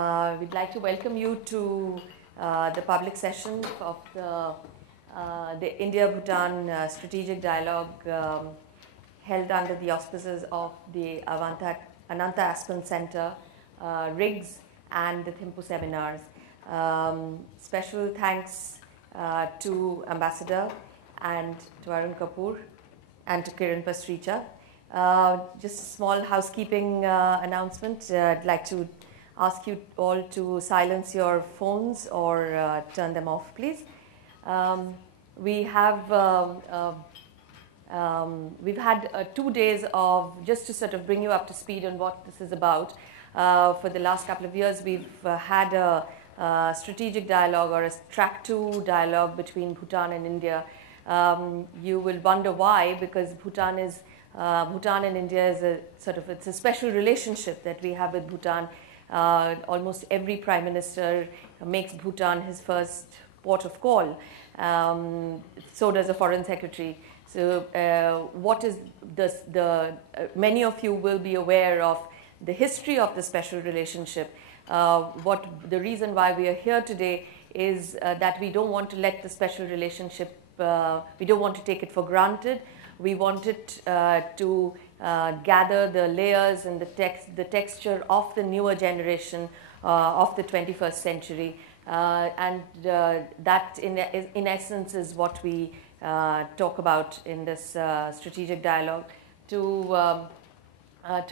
We'd like to welcome you to the public session of the India-Bhutan Strategic Dialogue held under the auspices of the Ananta Aspen Center, RIGS, and the Thimphu seminars. Special thanks to Ambassador and to Arun Kapoor and to Kiran Pasricha. Just a small housekeeping announcement. I'd like to ask you all to silence your phones or turn them off, please. We've had 2 days of, just to sort of bring you up to speed on what this is about. For the last couple of years, we've had a strategic dialogue or a track 2 dialogue between Bhutan and India. You will wonder why, because Bhutan and India is it's a special relationship that we have with Bhutan. Almost every Prime Minister makes Bhutan his first port of call. So does a Foreign Secretary. So what is this, many of you will be aware of the history of the special relationship. The reason why we are here today is that we don't want to let the special relationship, we don't want to take it for granted. We want it to gather the layers and the texture of the newer generation of the 21st century. And that in essence is what we talk about in this strategic dialogue. To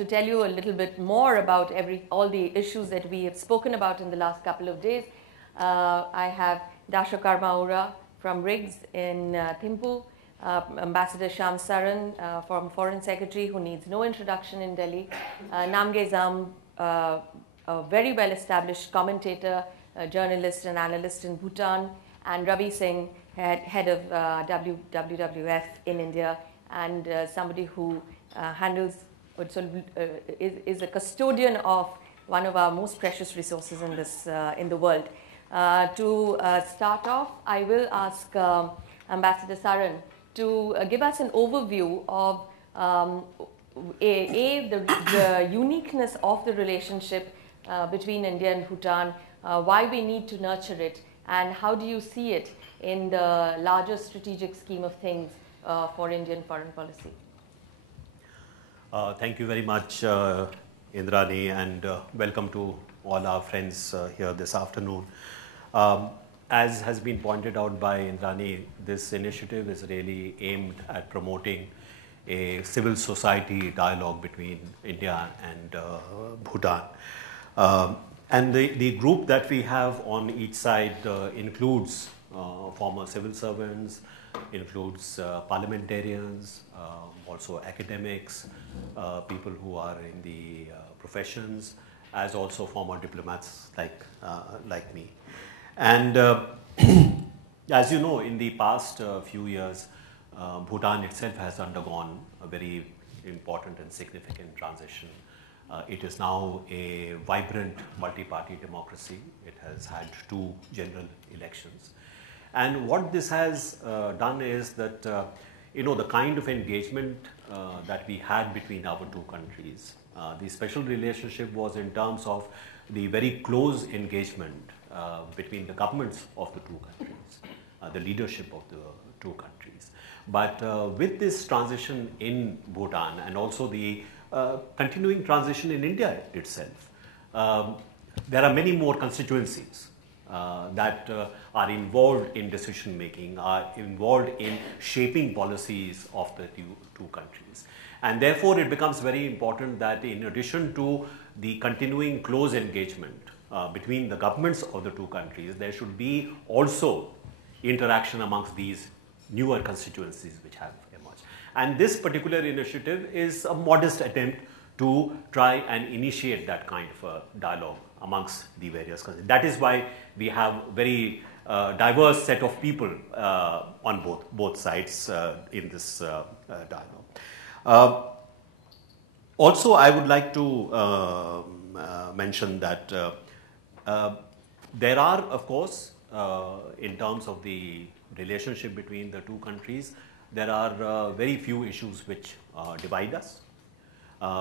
tell you a little bit more about all the issues that we have spoken about in the last couple of days, I have Dasha Karmaura from RIGS in Thimphu, Ambassador Sham Saran from Foreign Secretary, who needs no introduction in Delhi, Namge Zam, a very well-established commentator, journalist and analyst in Bhutan, and Ravi Singh, head of WWF in India, and somebody who handles, is a custodian of one of our most precious resources in the world. To start off, I will ask Ambassador Saran to give us an overview of the uniqueness of the relationship between India and Bhutan, why we need to nurture it, and how do you see it in the larger strategic scheme of things for Indian foreign policy? Thank you very much, Indrani, and welcome to all our friends here this afternoon. As has been pointed out by Indrani, this initiative is really aimed at promoting a civil society dialogue between India and Bhutan. And the group that we have on each side includes former civil servants, includes parliamentarians, also academics, people who are in the professions, as also former diplomats like me. And as you know, in the past few years, Bhutan itself has undergone a very important and significant transition. It is now a vibrant multi-party democracy. It has had 2 general elections. And what this has done is that, the kind of engagement that we had between our 2 countries, the special relationship was in terms of the very close engagement between the governments of the 2 countries, the leadership of the 2 countries. But with this transition in Bhutan and also the continuing transition in India itself, there are many more constituencies that are involved in decision making, are involved in shaping policies of the 2 countries. And therefore, it becomes very important that in addition to the continuing close engagement between the governments of the 2 countries, there should be also interaction amongst these newer constituencies which have emerged. And this particular initiative is a modest attempt to try and initiate that kind of a dialogue amongst the various countries. That is why we have very diverse set of people on both sides in this dialogue. Also, I would like to mention that there are, of course, in terms of the relationship between the 2 countries, there are very few issues which divide us.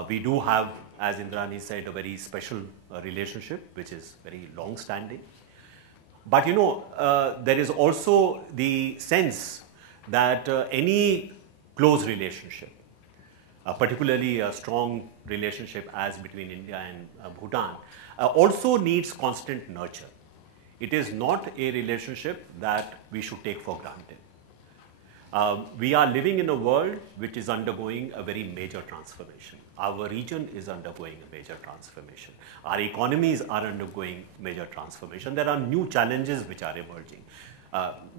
We do have, as Indrani said, a very special relationship, which is very long-standing. But there is also the sense that any close relationship, particularly a strong relationship as between India and Bhutan, also needs constant nurture. It is not a relationship that we should take for granted. We are living in a world which is undergoing a very major transformation. Our region is undergoing a major transformation. Our economies are undergoing major transformation. There are new challenges which are emerging.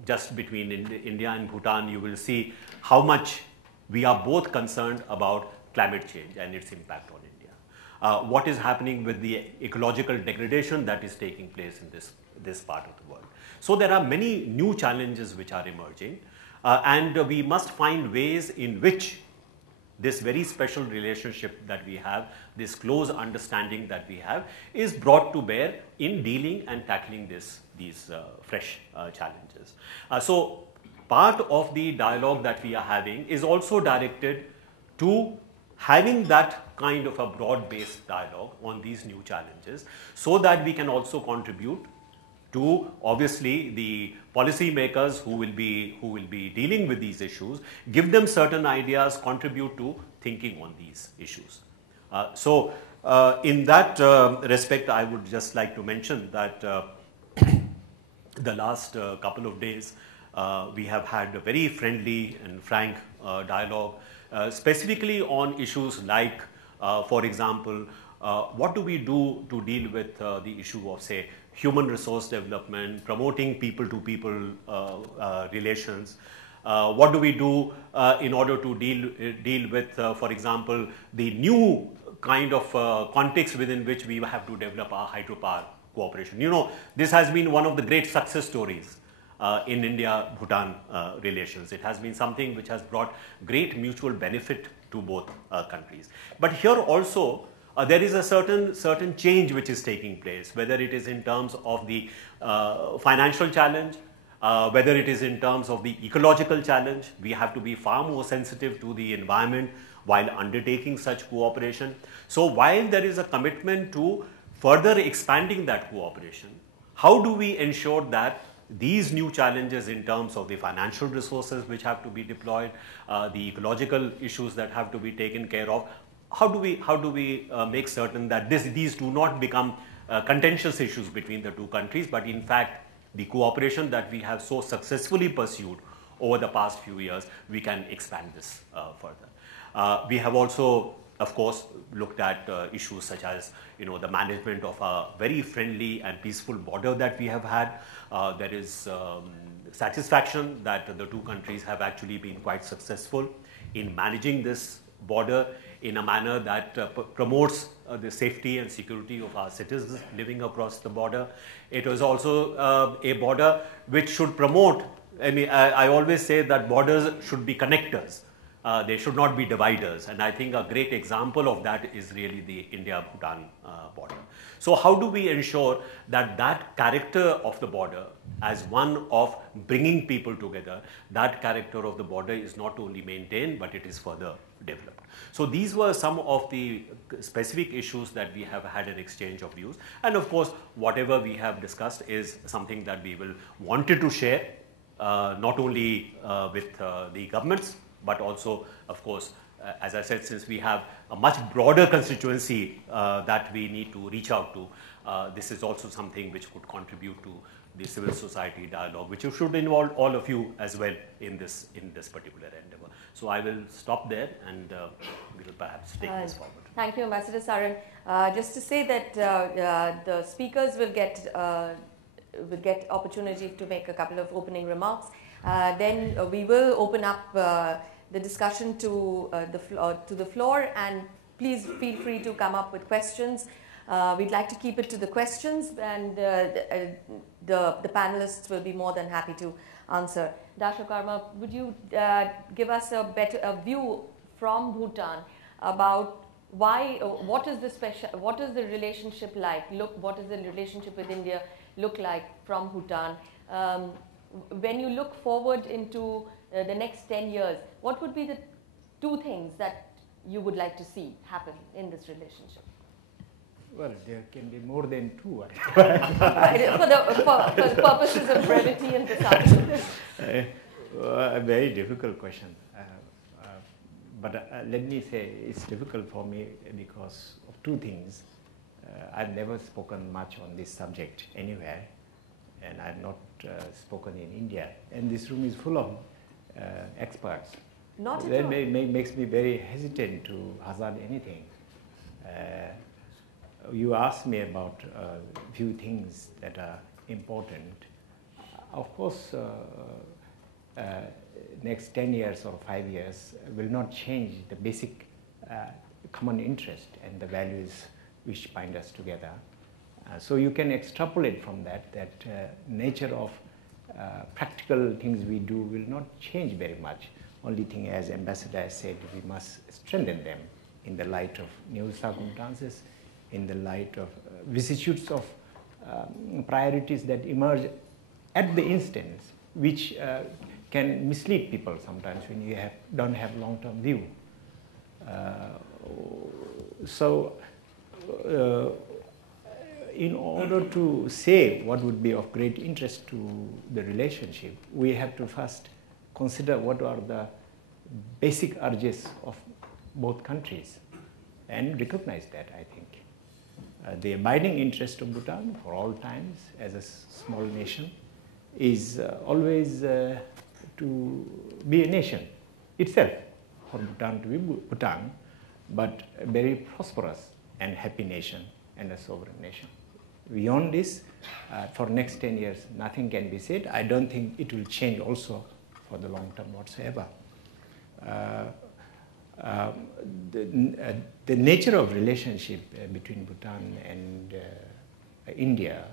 Just between India and Bhutan, you will see how much we are both concerned about climate change and its impact on India. What is happening with the ecological degradation that is taking place in this part of the world. So there are many new challenges which are emerging. And we must find ways in which this very special relationship that we have, this close understanding that we have, is brought to bear in dealing and tackling these fresh challenges. So part of the dialogue that we are having is also directed to having that kind of a broad-based dialogue on these new challenges, so that we can also contribute to, obviously, the policy makers who will be dealing with these issues, give them certain ideas, contribute to thinking on these issues. So in that respect, I would just like to mention that the last couple of days we have had a very friendly and frank dialogue, specifically on issues like, for example, what do we do to deal with the issue of, say, human resource development, promoting people-to-people relations? What do we do in order to deal with, for example, the new kind of context within which we have to develop our hydropower cooperation? This has been one of the great success stories in India-Bhutan relations. It has been something which has brought great mutual benefit to both countries. But here also, there is a certain change which is taking place, whether it is in terms of the financial challenge, whether it is in terms of the ecological challenge. We have to be far more sensitive to the environment while undertaking such cooperation. So while there is a commitment to further expanding that cooperation, how do we ensure that these new challenges in terms of the financial resources which have to be deployed, the ecological issues that have to be taken care of, how do we make certain that these do not become contentious issues between the two countries, but in fact the cooperation that we have so successfully pursued over the past few years, we can expand this further. We have also, of course, looked at issues such as the management of a very friendly and peaceful border that we have had. There is satisfaction that the two countries have actually been quite successful in managing this border in a manner that promotes the safety and security of our citizens living across the border. It was also a border which should promote, I always say that borders should be connectors. They should not be dividers, and I think a great example of that is really the India-Bhutan border. So how do we ensure that that character of the border, as one of bringing people together, that character of the border is not only maintained, but it is further developed? So these were some of the specific issues that we have had an exchange of views, and of course whatever we have discussed is something that we will wanted to share, not only with the governments, but also, of course, as I said, since we have a much broader constituency that we need to reach out to, this is also something which could contribute to the civil society dialogue, which should involve all of you as well in this particular endeavor. So I will stop there, and we will perhaps take this forward. Thank you, Ambassador Saran. Just to say that the speakers will get opportunity to make a couple of opening remarks. Then we will open up the discussion to the floor, and please feel free to come up with questions. We'd like to keep it to the questions, and the panelists will be more than happy to answer. Dr. Karma, would you give us a view from Bhutan about what is the relationship like? What does the relationship with India look like from Bhutan? When you look forward into the next 10 years, what would be the two things that you would like to see happen in this relationship? Well, there can be more than two. For the purposes of brevity and precision. A very difficult question. But let me say it's difficult for me because of two things. I've never spoken much on this subject anywhere, and I've not spoken in India. And this room is full of experts. Not at that all. Makes me very hesitant to hazard anything. You asked me about a few things that are important. Of course, next 10 years or 5 years will not change the basic common interest and the values which bind us together. So you can extrapolate from that nature of practical things we do will not change very much. Only thing, as Ambassador said, we must strengthen them in the light of new circumstances, in the light of vicissitudes of priorities that emerge at the instance, which can mislead people sometimes when you don't have long-term view. In order to say what would be of great interest to the relationship, we have to first consider what are the basic urges of both countries and recognize that, I think. The abiding interest of Bhutan for all times as a small nation is always to be a nation itself, for Bhutan to be Bhutan, but a very prosperous and happy nation and a sovereign nation. Beyond this, for next 10 years, nothing can be said. I don't think it will change also for the long term whatsoever. The nature of relationship between Bhutan and India,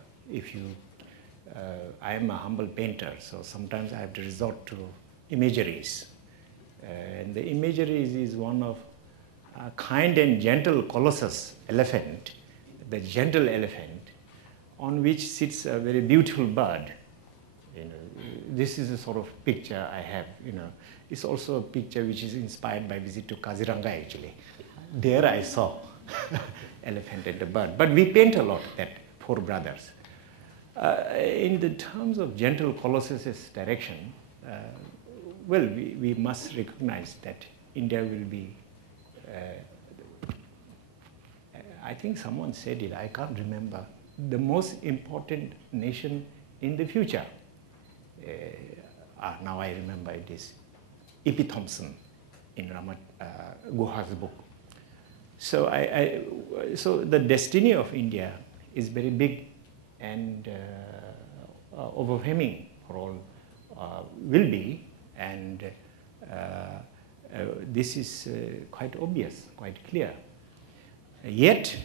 I am a humble painter, so sometimes I have to resort to imageries. And the imageries is one of a kind and gentle colossus elephant, the gentle elephant, on which sits a very beautiful bird. This is a sort of picture I have. It's also a picture which is inspired by visit to Kaziranga actually. There I saw elephant and the bird. But we paint a lot that four brothers. In the terms of gentle colossus' direction, we must recognize that India will be, I think someone said it, I can't remember, the most important nation in the future. Now I remember it is E.P. Thompson in Ramat Guha's book. So, so the destiny of India is very big and overwhelming for all, will be, and this is quite obvious, quite clear. Yet,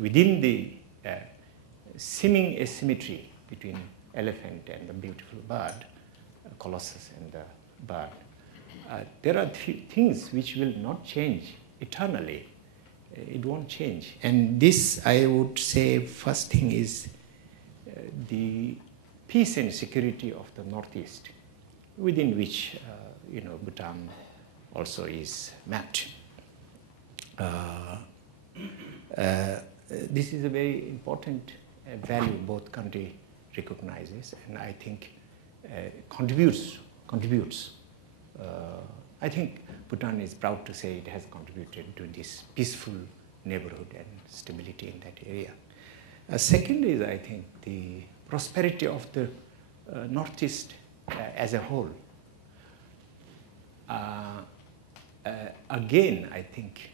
within the seeming asymmetry between elephant and the beautiful bird, colossus and the bird, there are things which will not change eternally. It won't change. And this, I would say, first thing is the peace and security of the Northeast, within which, Bhutan also is mapped. This is a very important value both countries recognizes, and I think contributes. I think Bhutan is proud to say it has contributed to this peaceful neighborhood and stability in that area. Second is, I think, the prosperity of the Northeast as a whole. Again, I think,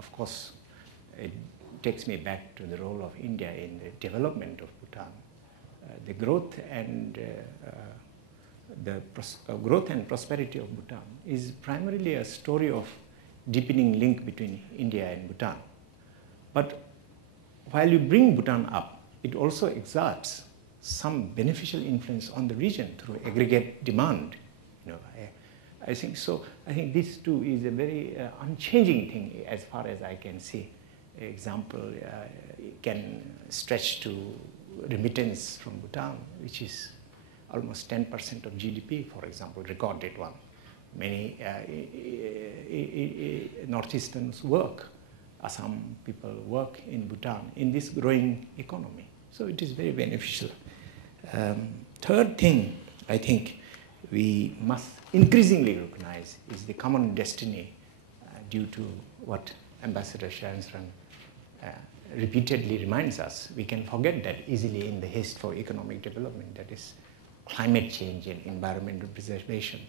of course, it takes me back to the role of India in the development of Bhutan. The growth and prosperity of Bhutan is primarily a story of deepening link between India and Bhutan. But while you bring Bhutan up, it also exerts some beneficial influence on the region through aggregate demand. I think so. I think this too is a very unchanging thing as far as I can see. Example can stretch to remittance from Bhutan, which is almost 10% of GDP, for example, recorded one. many Northeasterns work. Assam people work in Bhutan in this growing economy. So it is very beneficial. Third thing I think we must increasingly recognize is the common destiny due to what Ambassador Sharon repeatedly reminds us. We can forget that easily in the haste for economic development, that is climate change and environmental preservation.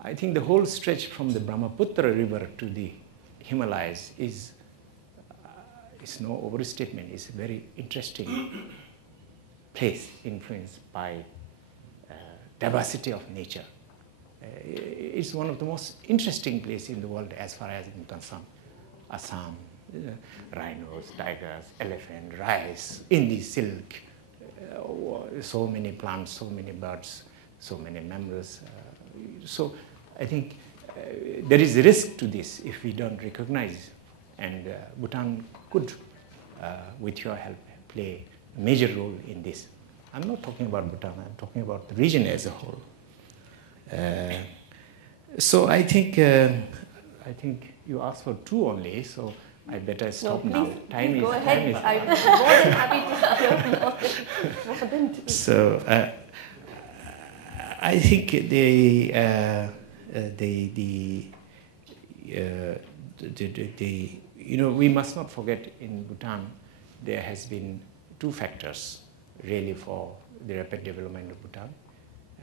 I think the whole stretch from the Brahmaputra River to the Himalayas is no overstatement. It's a very interesting place influenced by diversity of nature. It's one of the most interesting places in the world as far as I'm concerned. Assam, rhinos, tigers, elephant, rice, Indi silk, so many plants, so many birds, so many mammals. So I think there is a risk to this if we don't recognize, and Bhutan could, with your help, play a major role in this. I'm not talking about Bhutan, I'm talking about the region as a whole. So I think you asked for two only, so I better stop now. Please go ahead. I'm more than happy to more than two. So I think we must not forget in Bhutan there has been two factors really for the rapid development of Bhutan.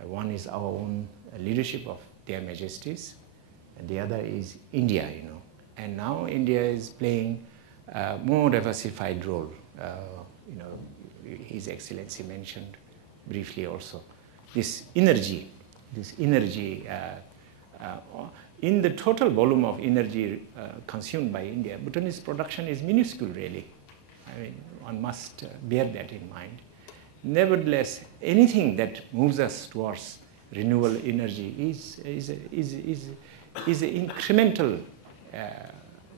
One is our own leadership of their majesties, and the other is India, And now India is playing a more diversified role. His Excellency mentioned briefly also this energy, in the total volume of energy consumed by India, Bhutanese production is minuscule really. I mean, one must bear that in mind. Nevertheless, anything that moves us towards renewable energy is an incremental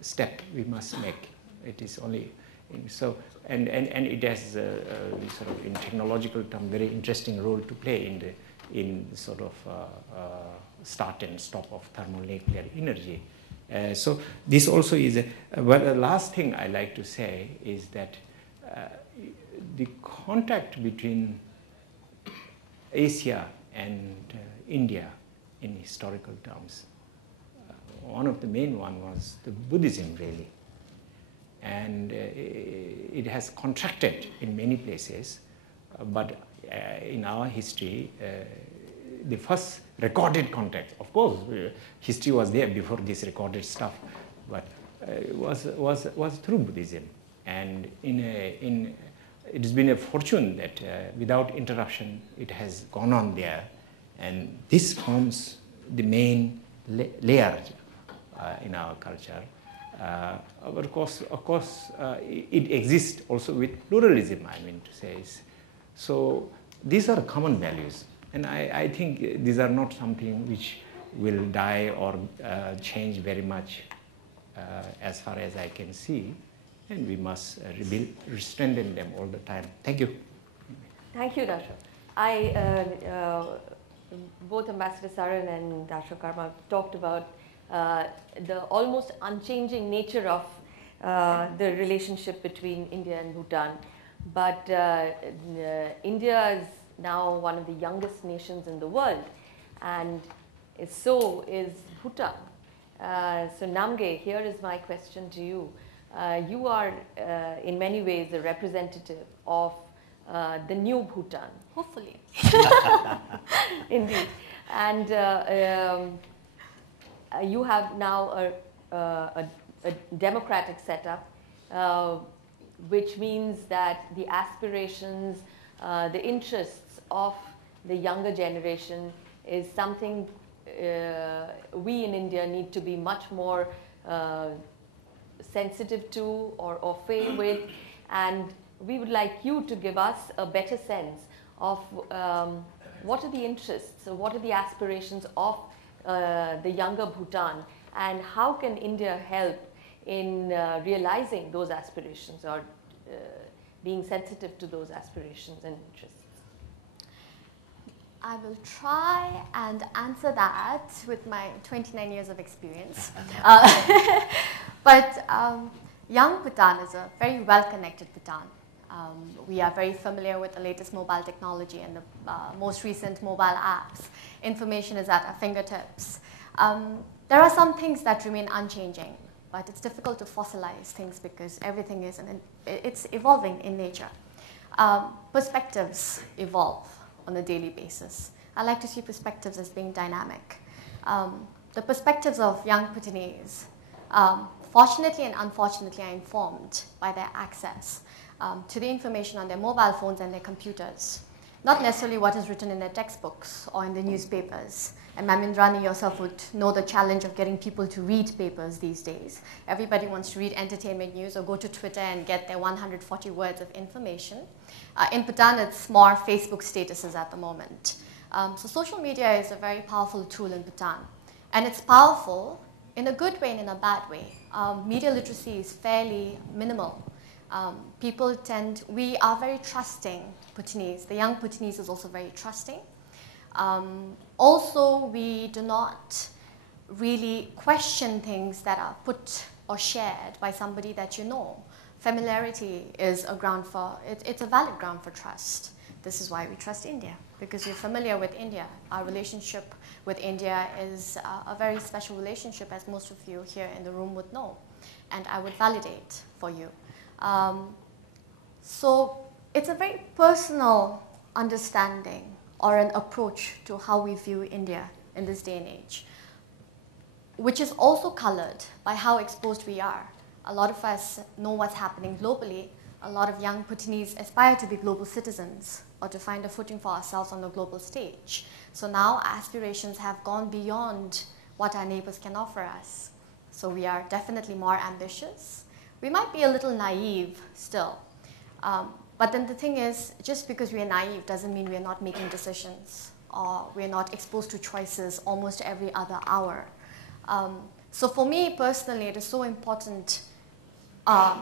step we must make. It is only so, and it has sort of in technological term very interesting role to play in sort of start and stop of thermonuclear energy. So this also is well, the last thing I like to say is that the contact between Asia and India in historical terms, one of the main one was the Buddhism really, and it has contracted in many places, but in our history the first recorded contact, of course history was there before this recorded stuff, but was through Buddhism, and it has been a fortune that without interruption it has gone on there, and this forms the main layer in our culture. Of course, it exists also with pluralism, I mean to say. So these are common values, and I think these are not something which will die or change very much as far as I can see, and we must strengthen them all the time. Thank you. Thank you, Dasha. Both Ambassador Saran and Dasha Karma talked about the almost unchanging nature of the relationship between India and Bhutan. But India is now one of the youngest nations in the world, and so is Bhutan. So Namge, here is my question to you. You are in many ways a representative of the new Bhutan, hopefully. Indeed. And you have now a democratic setup, which means that the aspirations, the interests of the younger generation is something we in India need to be much more sensitive to or au fait with, and we would like you to give us a better sense of what are the interests, what are the aspirations of the younger Bhutan, and how can India help in realizing those aspirations or being sensitive to those aspirations and interests. I will try and answer that with my 29 years of experience. But young Bhutan is a very well-connected Bhutan. We are very familiar with the latest mobile technology and the most recent mobile apps. Information is at our fingertips. There are some things that remain unchanging, but it's difficult to fossilize things because everything is, it's evolving in nature. Perspectives evolve on a daily basis. I like to see perspectives as being dynamic. The perspectives of young Bhutanese, fortunately and unfortunately, are informed by their access to the information on their mobile phones and their computers. Not necessarily what is written in their textbooks or in the newspapers. And Mamindrani yourself would know the challenge of getting people to read papers these days. Everybody wants to read entertainment news or go to Twitter and get their 140 words of information. In Bhutan, it's more Facebook statuses at the moment. So social media is a very powerful tool in Bhutan. And it's powerful in a good way and in a bad way. Media literacy is fairly minimal. We are very trusting Bhutanese. The young Bhutanese is also very trusting. Also, we do not really question things that are put or shared by somebody that you know. Familiarity is a ground for, it's a valid ground for trust. This is why we trust India, because we're familiar with India. Our relationship with India is a very special relationship, as most of you here in the room would know. And I would validate for you. So it's a very personal understanding or an approach to how we view India in this day and age, which is also colored by how exposed we are. A lot of us know what's happening globally. A lot of young Bhutanese aspire to be global citizens or to find a footing for ourselves on the global stage. So now aspirations have gone beyond what our neighbors can offer us. So we are definitely more ambitious. We might be a little naive still. But then the thing is, just because we are naive doesn't mean we're not making decisions or we're not exposed to choices almost every other hour. So for me personally, it is so important,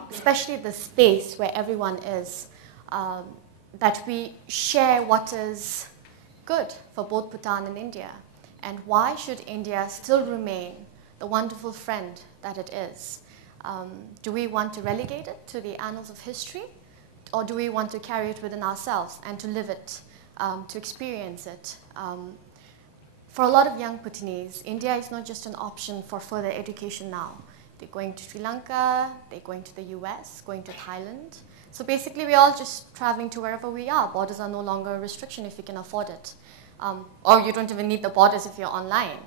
especially the space where everyone is, that we share what is good for both Bhutan and India. And why should India still remain the wonderful friend that it is? Do we want to relegate it to the annals of history? Or do we want to carry it within ourselves and to live it, to experience it? For a lot of young Bhutanese, India is not just an option for further education now. They're going to Sri Lanka, they're going to the US, going to Thailand. So basically, we're all just traveling to wherever we are. Borders are no longer a restriction if you can afford it. Or you don't even need the borders if you're online.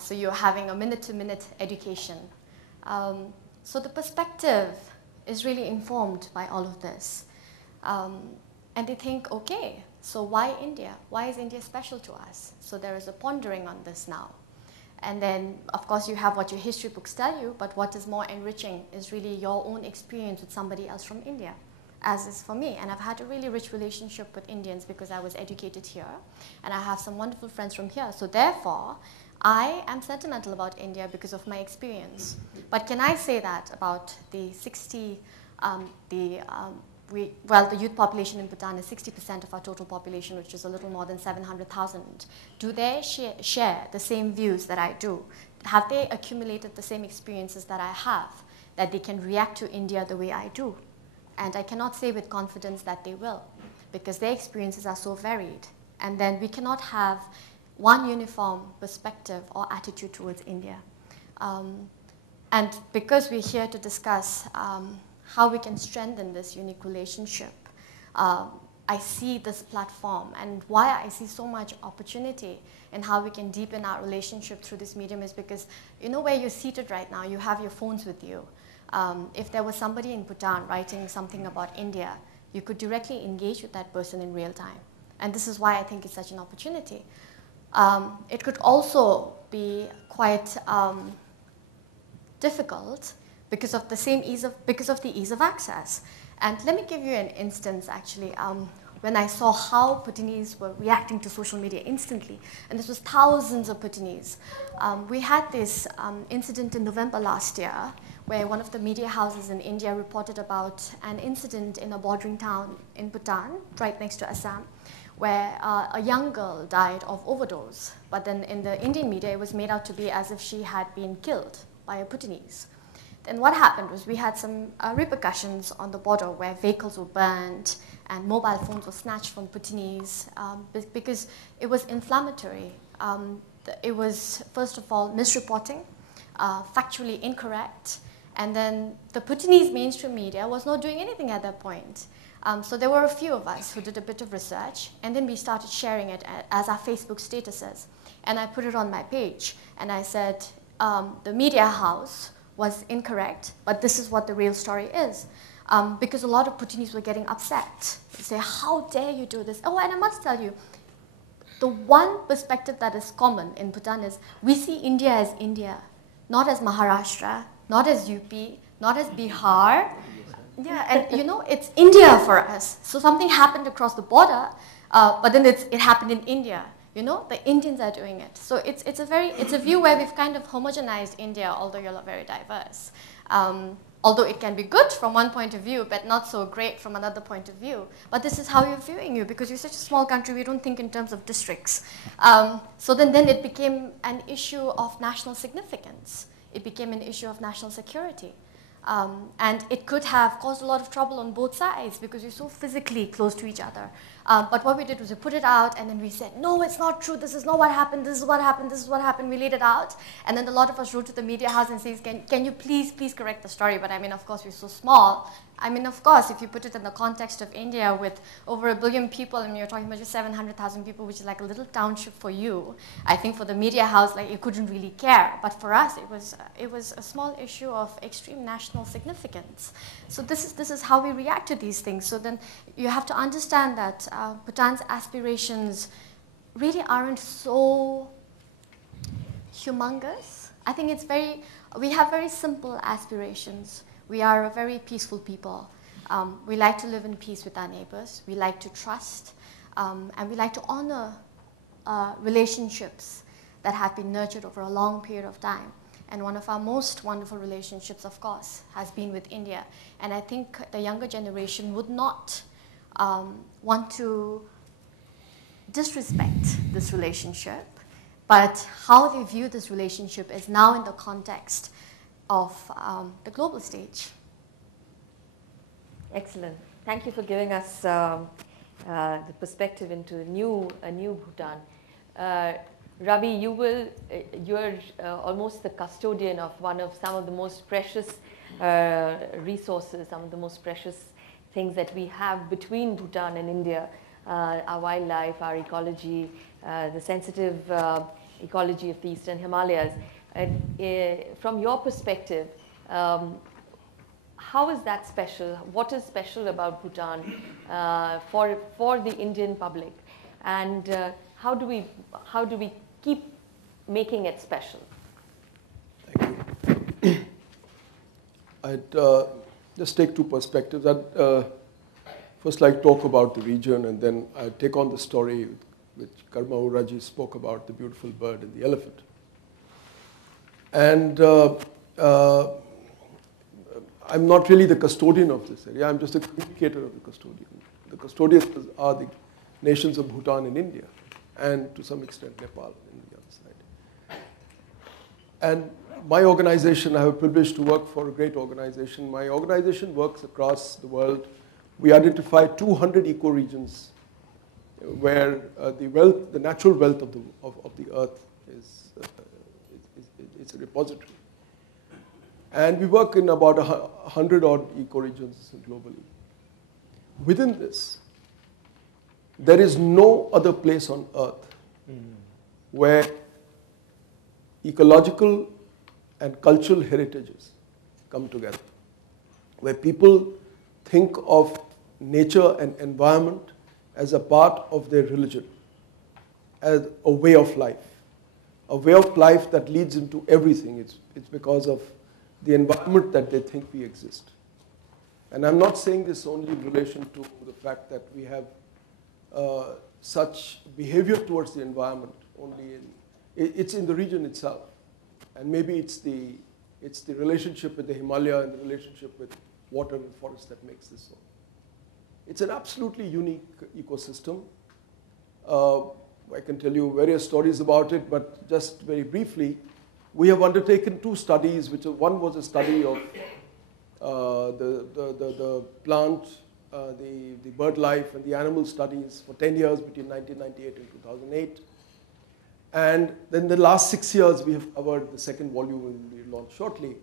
So you're having a minute-to-minute education. So the perspective is really informed by all of this. And they think, okay, so why India? Why is India special to us? So there is a pondering on this now. And then, of course, you have what your history books tell you, but what is more enriching is really your own experience with somebody else from India, as is for me. And I've had a really rich relationship with Indians because I was educated here, and I have some wonderful friends from here. So therefore, I am sentimental about India because of my experience. But can I say that about the the youth population in Bhutan is 60% of our total population, which is a little more than 700,000. Do they share the same views that I do? Have they accumulated the same experiences that I have, that they can react to India the way I do? And I cannot say with confidence that they will, because their experiences are so varied. And then we cannot have one uniform perspective or attitude towards India. And because we're here to discuss how we can strengthen this unique relationship, I see this platform, and why I see so much opportunity in how we can deepen our relationship through this medium is because, you know, where you're seated right now, you have your phones with you. If there was somebody in Bhutan writing something about India, you could directly engage with that person in real time. And this is why I think it's such an opportunity. It could also be quite difficult because of the ease of access. And let me give you an instance, actually. When I saw how Bhutanese were reacting to social media instantly, and this was thousands of Bhutanese. We had this incident in November last year, where one of the media houses in India reported about an incident in a bordering town in Bhutan, right next to Assam, where a young girl died of overdose. But then in the Indian media, it was made out to be as if she had been killed by a Bhutanese. Then what happened was we had some repercussions on the border where vehicles were burned and mobile phones were snatched from Bhutanese because it was inflammatory. It was, first of all, misreporting, factually incorrect, and then the Bhutanese mainstream media was not doing anything at that point. So there were a few of us who did a bit of research, and then we started sharing it as our Facebook statuses. And I put it on my page, and I said, the media house was incorrect, but this is what the real story is. Because a lot of Bhutanese were getting upset. They say, how dare you do this? Oh, and I must tell you, the one perspective that is common in Bhutan is we see India as India, not as Maharashtra, not as UP, not as Bihar. Yeah, and you know, it's India for us. So something happened across the border, but then it happened in India. You know, the Indians are doing it. So it's a view where we've kind of homogenized India, although you're very diverse. Although it can be good from one point of view, but not so great from another point of view. But this is how we're viewing you, because you're such a small country, we don't think in terms of districts. So then it became an issue of national significance. It became an issue of national security. And it could have caused a lot of trouble on both sides because you're so physically close to each other. But what we did was we put it out, and then we said, no, it's not true. This is not what happened. This is what happened. This is what happened. We laid it out. And then a lot of us wrote to the media house and says, can you please correct the story? But I mean, of course, we're so small. I mean, of course, if you put it in the context of India with over 1 billion people, and you're talking about just 700,000 people, which is like a little township for you, I think for the media house, like, you couldn't really care. But for us, it was a small issue of extreme national significance. So this is how we react to these things. So then you have to understand that Bhutan's aspirations really aren't so humongous. I think we have very simple aspirations. We are a very peaceful people. We like to live in peace with our neighbors. We like to trust, and we like to honor relationships that have been nurtured over a long period of time. And one of our most wonderful relationships, of course, has been with India. And I think the younger generation would not want to disrespect this relationship, but how they view this relationship is now in the context of the global stage. Excellent. Thank you for giving us the perspective into a new Bhutan. Ravi, you're almost the custodian of some of the most precious resources, some of the most precious things that we have between Bhutan and India, our wildlife, our ecology, the sensitive ecology of the Eastern Himalayas. From your perspective, how is that special? What is special about Bhutan for the Indian public? And how do we keep making it special? Thank you. I'd just take two perspectives. I'd first like talk about the region, and then I'd take on the story which Karma Uraji spoke about, the beautiful bird and the elephant. And I'm not really the custodian of this area. I'm just a communicator of the custodian. The custodians are the nations of Bhutan and India, and to some extent Nepal on the other side. And my organization, I have a privilege to work for a great organization. My organization works across the world. We identify 200 ecoregions where the natural wealth of the earth it's a repository. And we work in about 100 odd ecoregions globally. Within this, there is no other place on earth where ecological and cultural heritages come together, where people think of nature and environment as a part of their religion, as a way of life that leads into everything. It's because of the environment that they think we exist. And I'm not saying this only in relation to the fact that we have such behavior towards the environment only it's in the region itself. And maybe it's the relationship with the Himalaya and the relationship with water and forest that makes this so. It's an absolutely unique ecosystem. I can tell you various stories about it, but just very briefly, we have undertaken 2 studies, one was a study of the plant, the bird life and the animal studies for 10 years between 1998 and 2008. And then the last 6 years, we have covered the second volume will be launched shortly.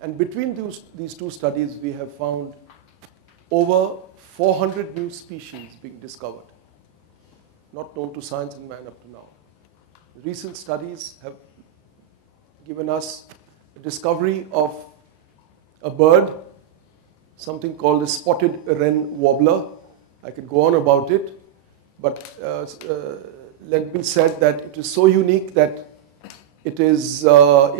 And between these 2 studies, we have found over 400 new species being discovered, not known to science and man up to now. Recent studies have given us a discovery of a bird, something called a spotted wren warbler. I could go on about it, but let me say that it is so unique that it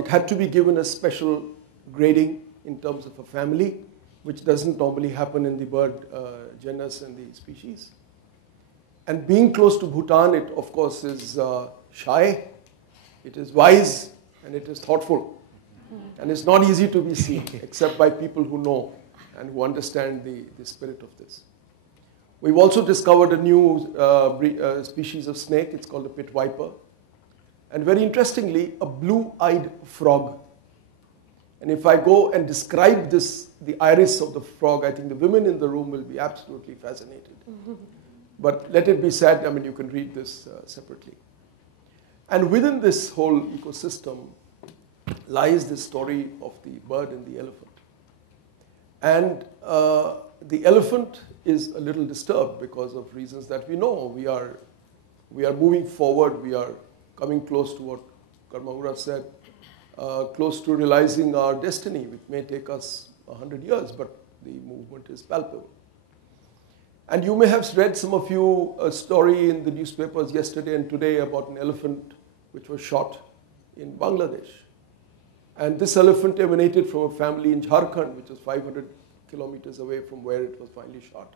had to be given a special grading in terms of a family, which doesn't normally happen in the bird genus and the species. And being close to Bhutan, it of course is shy, it is wise, and it is thoughtful. And it's not easy to be seen, except by people who know and who understand the spirit of this. We've also discovered a new species of snake. It's called a pit viper. And very interestingly, a blue-eyed frog. And if I go and describe the iris of the frog, I think the women in the room will be absolutely fascinated. But let it be said, I mean, you can read this separately. And within this whole ecosystem lies the story of the bird and the elephant. And the elephant is a little disturbed because of reasons that we know. We are moving forward. We are coming close to what Karmahura said, close to realizing our destiny, which may take us 100 years, but the movement is palpable. And you may have read, some of you, a story in the newspapers yesterday and today about an elephant which was shot in Bangladesh. And this elephant emanated from a family in Jharkhand, which is 500 kilometers away from where it was finally shot.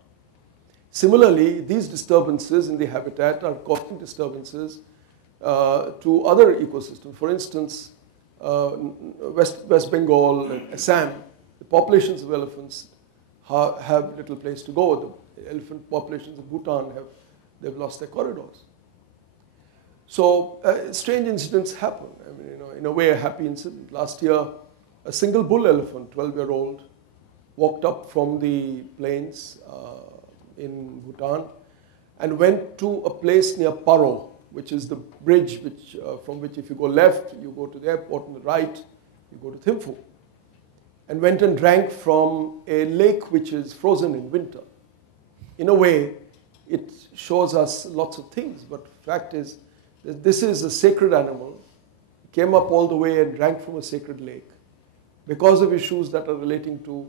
Similarly, these disturbances in the habitat are causing disturbances to other ecosystems. For instance, West Bengal and Assam, the populations of elephants have little place to go. The elephant populations of Bhutan they've lost their corridors. So strange incidents happen. I mean, in a way, a happy incident. Last year, a single bull elephant, 12-year-old, walked up from the plains in Bhutan and went to a place near Paro, which is the bridge from which if you go left, you go to the airport, on the right, you go to Thimphu, and went and drank from a lake which is frozen in winter. In a way, it shows us lots of things, but the fact is that this is a sacred animal, came up all the way and drank from a sacred lake because of issues that are relating to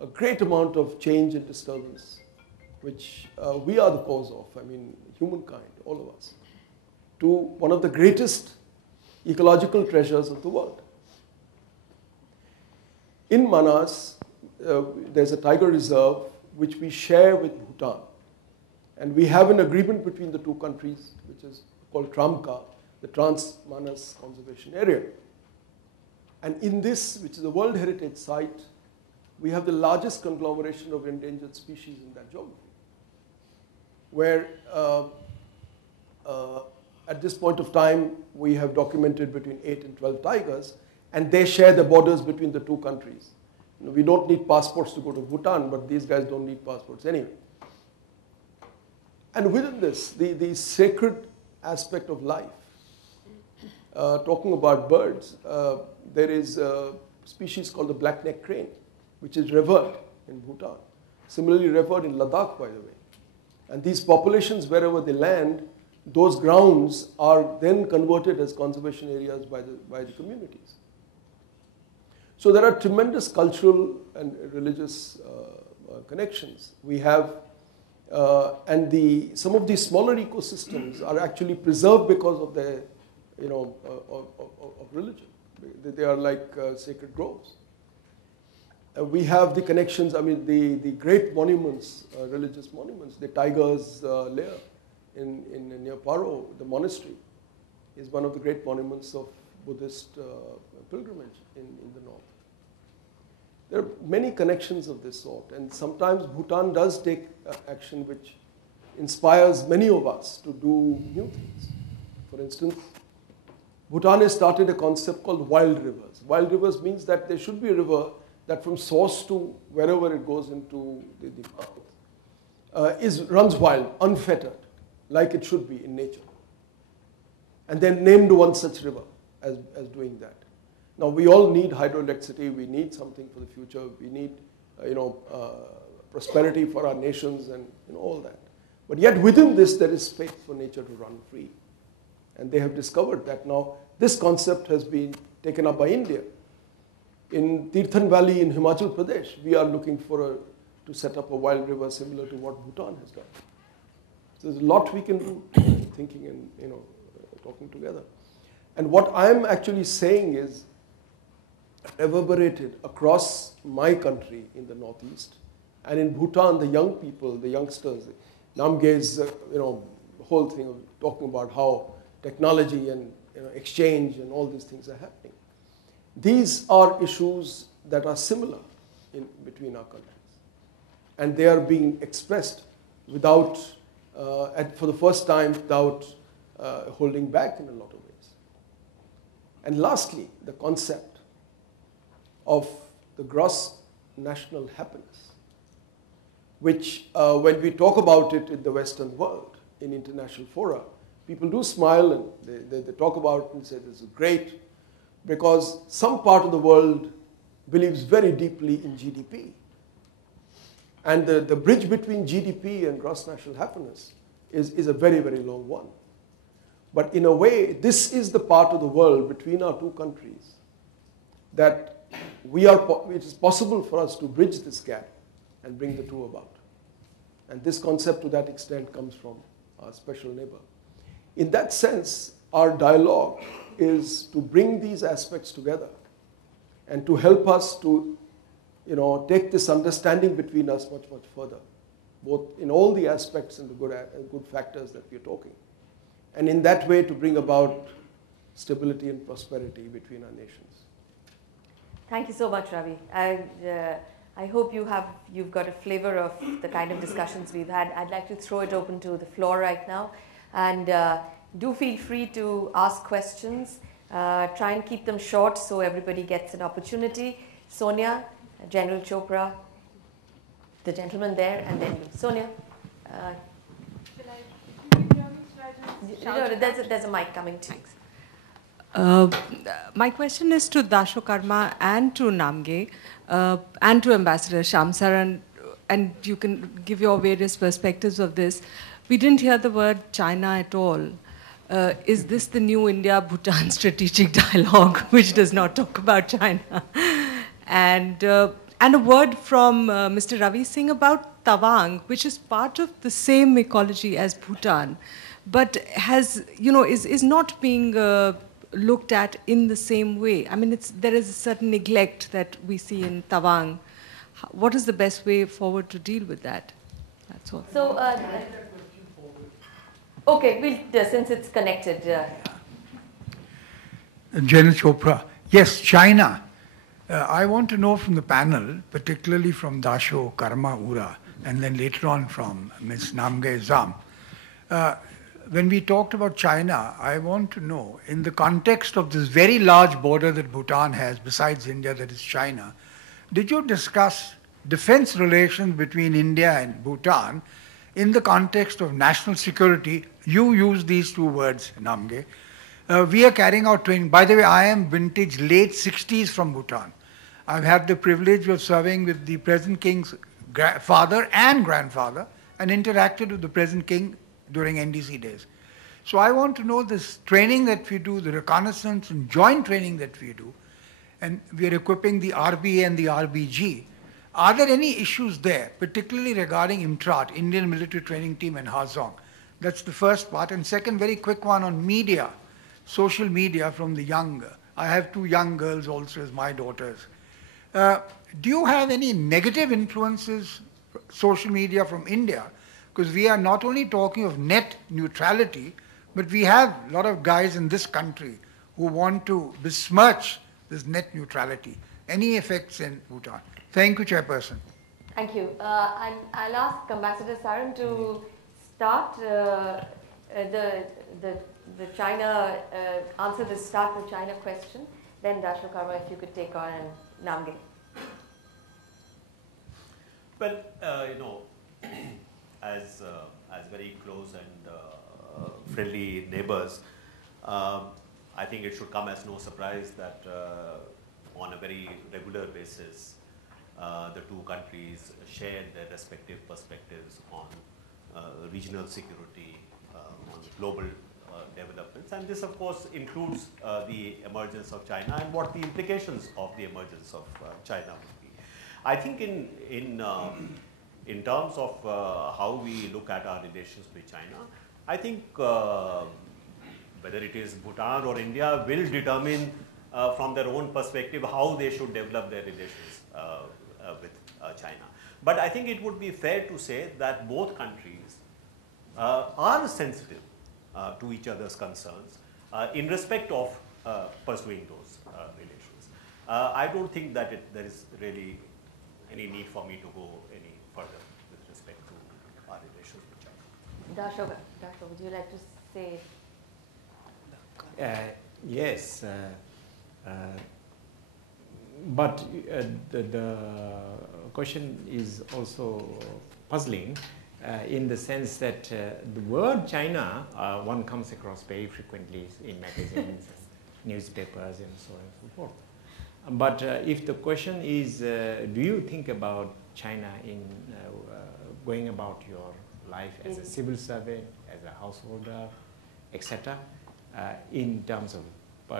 a great amount of change and disturbance, which we are the cause of, I mean, humankind, all of us, to one of the greatest ecological treasures of the world. In Manas, there's a tiger reserve which we share with Bhutan. And we have an agreement between the 2 countries, which is called TRAMCA, the Trans-Manas Conservation Area. And in this, which is a World Heritage Site, we have the largest conglomeration of endangered species in that geography, where at this point of time, we have documented between 8 and 12 tigers, and they share the borders between the 2 countries. We don't need passports to go to Bhutan, but these guys don't need passports anyway. And within this, the sacred aspect of life, talking about birds, there is a species called the black-necked crane, which is revered in Bhutan. Similarly revered in Ladakh, by the way. And these populations, wherever they land, those grounds are then converted as conservation areas by the communities. So there are tremendous cultural and religious connections. We have, and some of these smaller ecosystems are actually preserved because of their, of religion. They are like sacred groves. We have the connections, I mean, the great monuments, religious monuments, the tiger's lair in near Paro, the monastery, is one of the great monuments of Buddhist pilgrimage in the north. There are many connections of this sort, and sometimes Bhutan does take action which inspires many of us to do new things. For instance, Bhutan has started a concept called wild rivers. Wild rivers means that there should be a river that from source to wherever it goes into the mouth runs wild, unfettered, like it should be in nature. And then named one such river as doing that. Now we all need hydroelectricity, we need something for the future, we need prosperity for our nations and all that. But yet within this there is space for nature to run free. And they have discovered that now this concept has been taken up by India. In Tirthan Valley in Himachal Pradesh, we are looking to set up a wild river similar to what Bhutan has done. So there's a lot we can do, thinking and talking together. And what I'm actually saying is reverberated across my country in the northeast, and in Bhutan, the young people, the youngsters, Namge's, the whole thing of talking about how technology and exchange and all these things are happening. These are issues that are similar between our countries, and they are being expressed without, for the first time, without holding back in a lot of ways. And lastly, the concept of the gross national happiness, which when we talk about it in the Western world, in international fora, people do smile and they talk about it and say this is great, because some part of the world believes very deeply in GDP. And the bridge between GDP and gross national happiness is a very, very long one. But in a way, this is the part of the world between our two countries that it is possible for us to bridge this gap and bring the two about. And this concept to that extent comes from our special neighbor. In that sense, our dialogue is to bring these aspects together and to help us to take this understanding between us much, much further, both in all the aspects and the good factors that we are talking. And in that way to bring about stability and prosperity between our nations. Thank you so much, Ravi. I hope you've got a flavor of the kind of discussions we've had. I'd like to throw it open to the floor right now. And do feel free to ask questions. Try and keep them short so everybody gets an opportunity. Sonia, General Chopra, the gentleman there, and then you. Sonia. There's a mic coming to you. My question is to Dasho Karma and to Namge and to Ambassador Shamsar, and you can give your various perspectives of this. We didn't hear the word China at all. Is this the new India-Bhutan strategic dialogue, which does not talk about China? And a word from Mr. Ravi Singh about Tawang, which is part of the same ecology as Bhutan, but is not being looked at in the same way. I mean, there is a certain neglect that we see in Tawang. What is the best way forward to deal with that? That's all. So, okay, since it's connected. General Chopra, yes, China. I want to know from the panel, particularly from Dasho Karma Ura, and then later on from Ms. Namge Zam. When we talked about China, I want to know, in the context of this very large border that Bhutan has, besides India, that is China, did you discuss defense relations between India and Bhutan in the context of national security? You used these two words, Namge. We are carrying out training. By the way, I am vintage late 60s from Bhutan. I've had the privilege of serving with the present king's father and grandfather and interacted with the present king during NDC days. So I want to know this training that we do, the reconnaissance and joint training that we do, and we are equipping the RBA and the RBG. Are there any issues there, particularly regarding IMTRAT, Indian Military Training Team, and Hazong? That's the first part. And second, very quick one on media, social media from the young. I have two young girls also as my daughters. Do you have any negative influences, social media from India? Because we are not only talking of net neutrality, but we have a lot of guys in this country who want to besmirch this net neutrality. Any effects in Bhutan? Thank you, Chairperson. Thank you. And I'll ask Ambassador Saran to start the China, answer the start the China question. Then Dasho Karma, if you could take on, and Namge. Well, as very close and friendly neighbors, I think it should come as no surprise that on a very regular basis, the two countries share their respective perspectives on regional security, on global developments, and this of course includes the emergence of China and what the implications of the emergence of China would be. I think in terms of how we look at our relations with China, I think whether it is Bhutan or India will determine from their own perspective how they should develop their relations with China. But I think it would be fair to say that both countries are sensitive to each other's concerns in respect of pursuing those relations. I don't think that there is really any need for me to go any further with respect to our relations with China. Dasho, would you like to say? Yes, but the question is also puzzling in the sense that the word China, one comes across very frequently in magazines, newspapers, and so on and so forth. But if the question is, do you think about China in going about your life as a civil servant, as a householder, etc., in terms of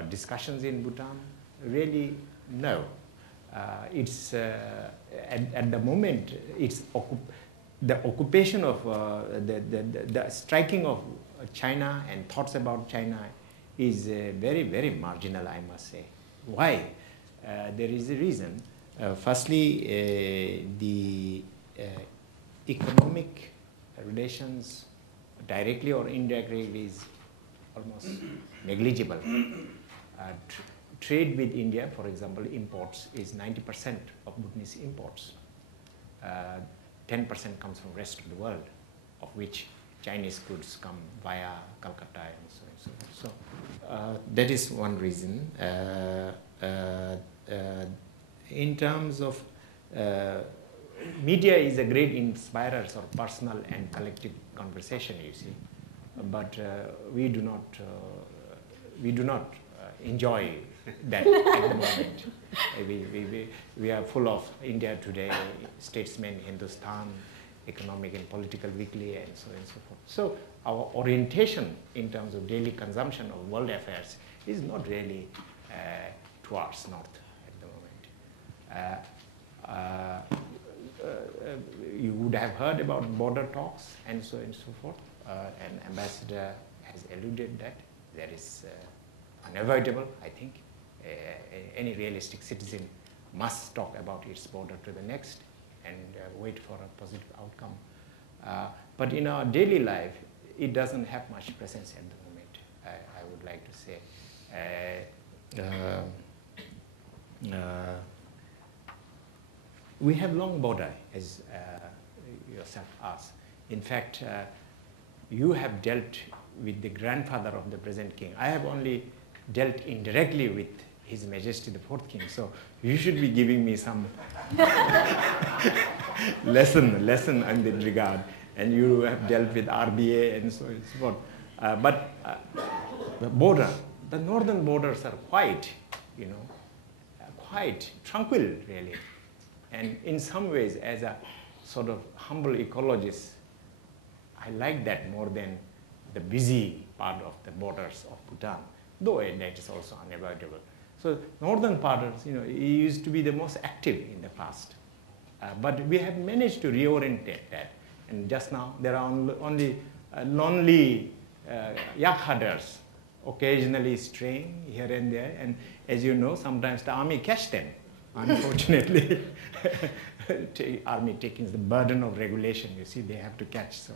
discussions in Bhutan? Really, no. It's at the moment, it's the occupation of the striking of China and thoughts about China is very, very marginal, I must say. Why? There is a reason. Firstly, the economic relations, directly or indirectly, is almost negligible. Trade with India, for example, imports is 90% of Bhutanese imports. 10% comes from the rest of the world, of which Chinese goods come via Calcutta and so on and so forth. So that is one reason. In terms of media is a great inspirer of personal and collective conversation, you see, but we do not enjoy that at the moment. We are full of India Today, Statesman, Hindustan, Economic and Political Weekly, and so on and so forth. So our orientation in terms of daily consumption of world affairs is not really towards North at the moment. You would have heard about border talks and so on and so forth. And Ambassador has alluded that there is unavoidable, I think. Any realistic citizen must talk about its border to the next and wait for a positive outcome. But in our daily life, it doesn't have much presence at the moment, I would like to say. We have long border, as yourself asked. In fact, you have dealt with the grandfather of the present king. I have only dealt indirectly with His Majesty the Fourth King. So you should be giving me some lesson in that regard. And you have dealt with RBA and so on and so forth. But the border, the northern borders are quite, quite tranquil, really. And in some ways, as a sort of humble ecologist, I like that more than the busy part of the borders of Bhutan, though that is also unavoidable. So northern borders, it used to be the most active in the past. But we have managed to reorientate that. And just now, there are only lonely yak herders occasionally straying here and there. And as you know, sometimes the army catch them. Unfortunately, army taking the burden of regulation, you see, they have to catch. So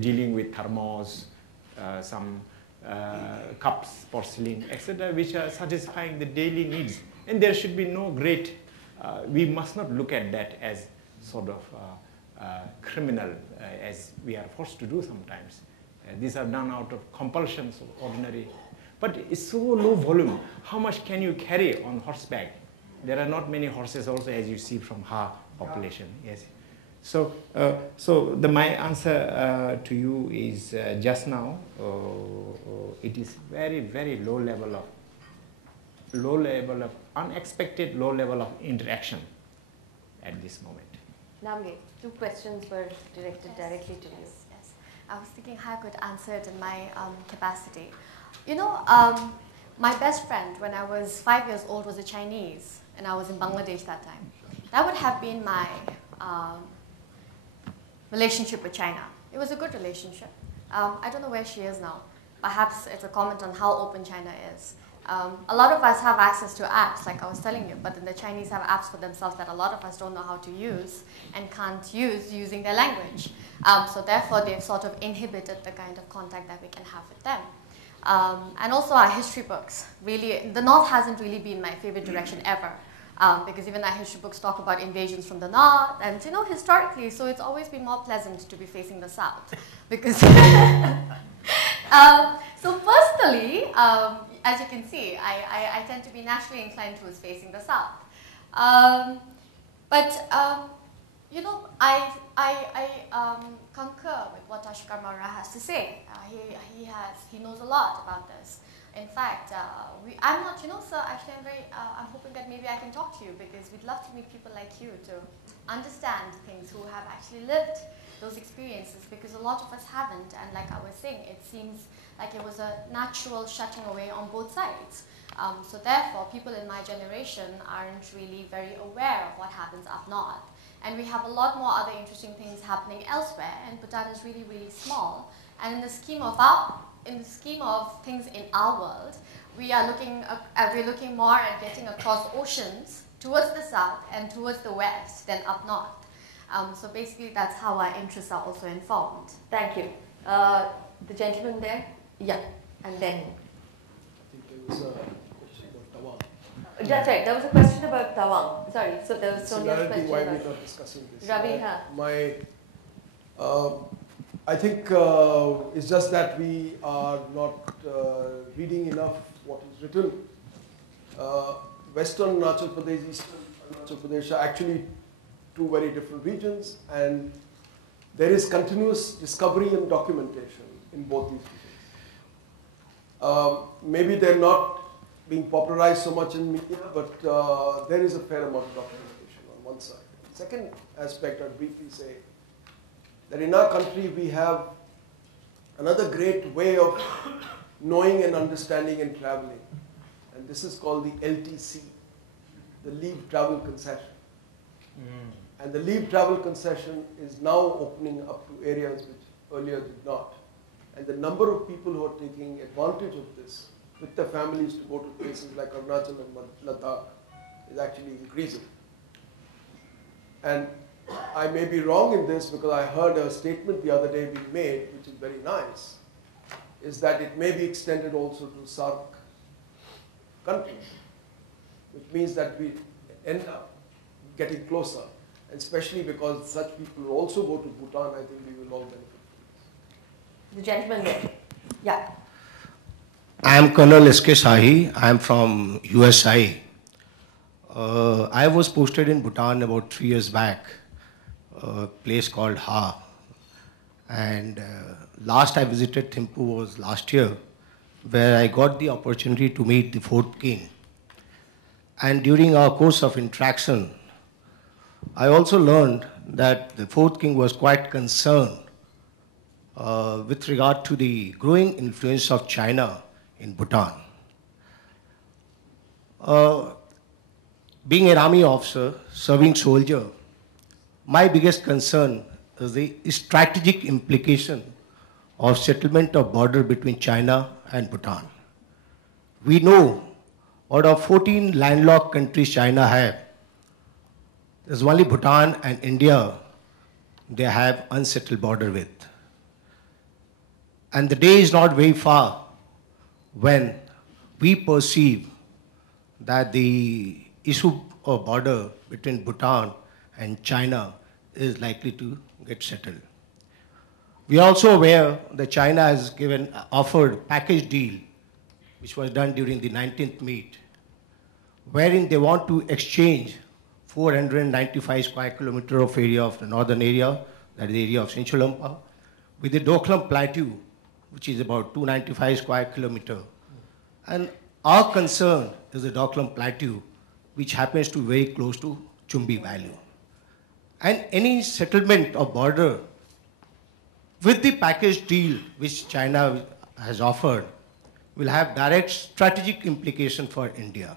dealing with thermos, some cups, porcelain, etc., which are satisfying the daily needs. And there should be no great, we must not look at that as sort of criminal as we are forced to do sometimes. These are done out of compulsions of ordinary. But it's so low volume. How much can you carry on horseback? There are not many horses also, as you see from Ha population. Yes. So, my answer to you is just now. It is very, very low level of unexpected low level of interaction at this moment. Namge, 2 questions were directed directly to you. Yes. I was thinking how I could answer it in my capacity. You know, my best friend when I was 5 years old was a Chinese, and I was in Bangladesh that time. That would have been my relationship with China. It was a good relationship. I don't know where she is now. Perhaps it's a comment on how open China is. A lot of us have access to apps, like I was telling you, but then the Chinese have apps for themselves that a lot of us don't know how to use and can't use using their language. So therefore, they've sort of inhibited the kind of contact that we can have with them. And also our history books. Really, the North hasn't really been my favorite direction ever. Because even our history books talk about invasions from the North, and you know, historically, so it's always been more pleasant to be facing the South. Because so personally, as you can see, I tend to be naturally inclined towards facing the South. You know, I concur with what Ashkarma has to say. He knows a lot about this. In fact, I'm not, you know, sir, actually I'm hoping that maybe I can talk to you, because we'd love to meet people like you to understand things, who have actually lived those experiences, because a lot of us haven't. And like I was saying, it seems like it was a natural shutting away on both sides. So therefore, people in my generation aren't really very aware of what happens up north. And we have a lot more other interesting things happening elsewhere, and Bhutan is really, really small. And in the scheme of things in our world, we're looking more at getting across oceans towards the south and towards the west than up north. So basically, that's how our interests are also informed. Thank you. The gentleman there? Yeah, and then. I think there was a question about Tawang. That's right. There was a question about Tawang. Sorry. So there was Sonia's question. Why about we're not discussing this? Ravi, I think it's just that we are not reading enough what is written. Western Arunachal Pradesh, Eastern Arunachal Pradesh are actually 2 very different regions, and there is continuous discovery and documentation in both these regions. Maybe they're not being popularized so much in media, but there is a fair amount of documentation on one side. Second aspect, I'll briefly say that in our country we have another great way of knowing and understanding and traveling, and this is called the LTC, the Leave Travel Concession. And the Leave Travel Concession is now opening up to areas which earlier did not. And the number of people who are taking advantage of this with their families to go to places like Arunachal and Ladakh is actually increasing. And I may be wrong in this, because I heard a statement the other day being made, which is very nice, is that it may be extended also to SAARC countries, which means that we end up getting closer, and especially because such people will also go to Bhutan. I think we will all benefit from this. The gentleman there. Yeah. I am Colonel S.K. Shahi. I am from USI. I was posted in Bhutan about 3 years back, a place called Ha. And last I visited Thimphu was last year, where I got the opportunity to meet the 4th king. And during our course of interaction, I also learned that the 4th king was quite concerned with regard to the growing influence of China in Bhutan. Being an army officer, serving soldier, my biggest concern is the strategic implication of settlement of border between China and Bhutan. We know out of 14 landlocked countries China have, there's only Bhutan and India they have unsettled border with. And the day is not very far when we perceive that the issue of border between Bhutan and China is likely to get settled. We are also aware that China has offered package deal, which was done during the 19th meet, wherein they want to exchange 495 square kilometer of area of the northern area, that is the area of Sinchulampa, with the Doklam Plateau, which is about 295 square kilometer. And our concern is the Doklam Plateau, which happens to be very close to Chumbi Valley. And any settlement of border with the package deal which China has offered will have direct strategic implication for India.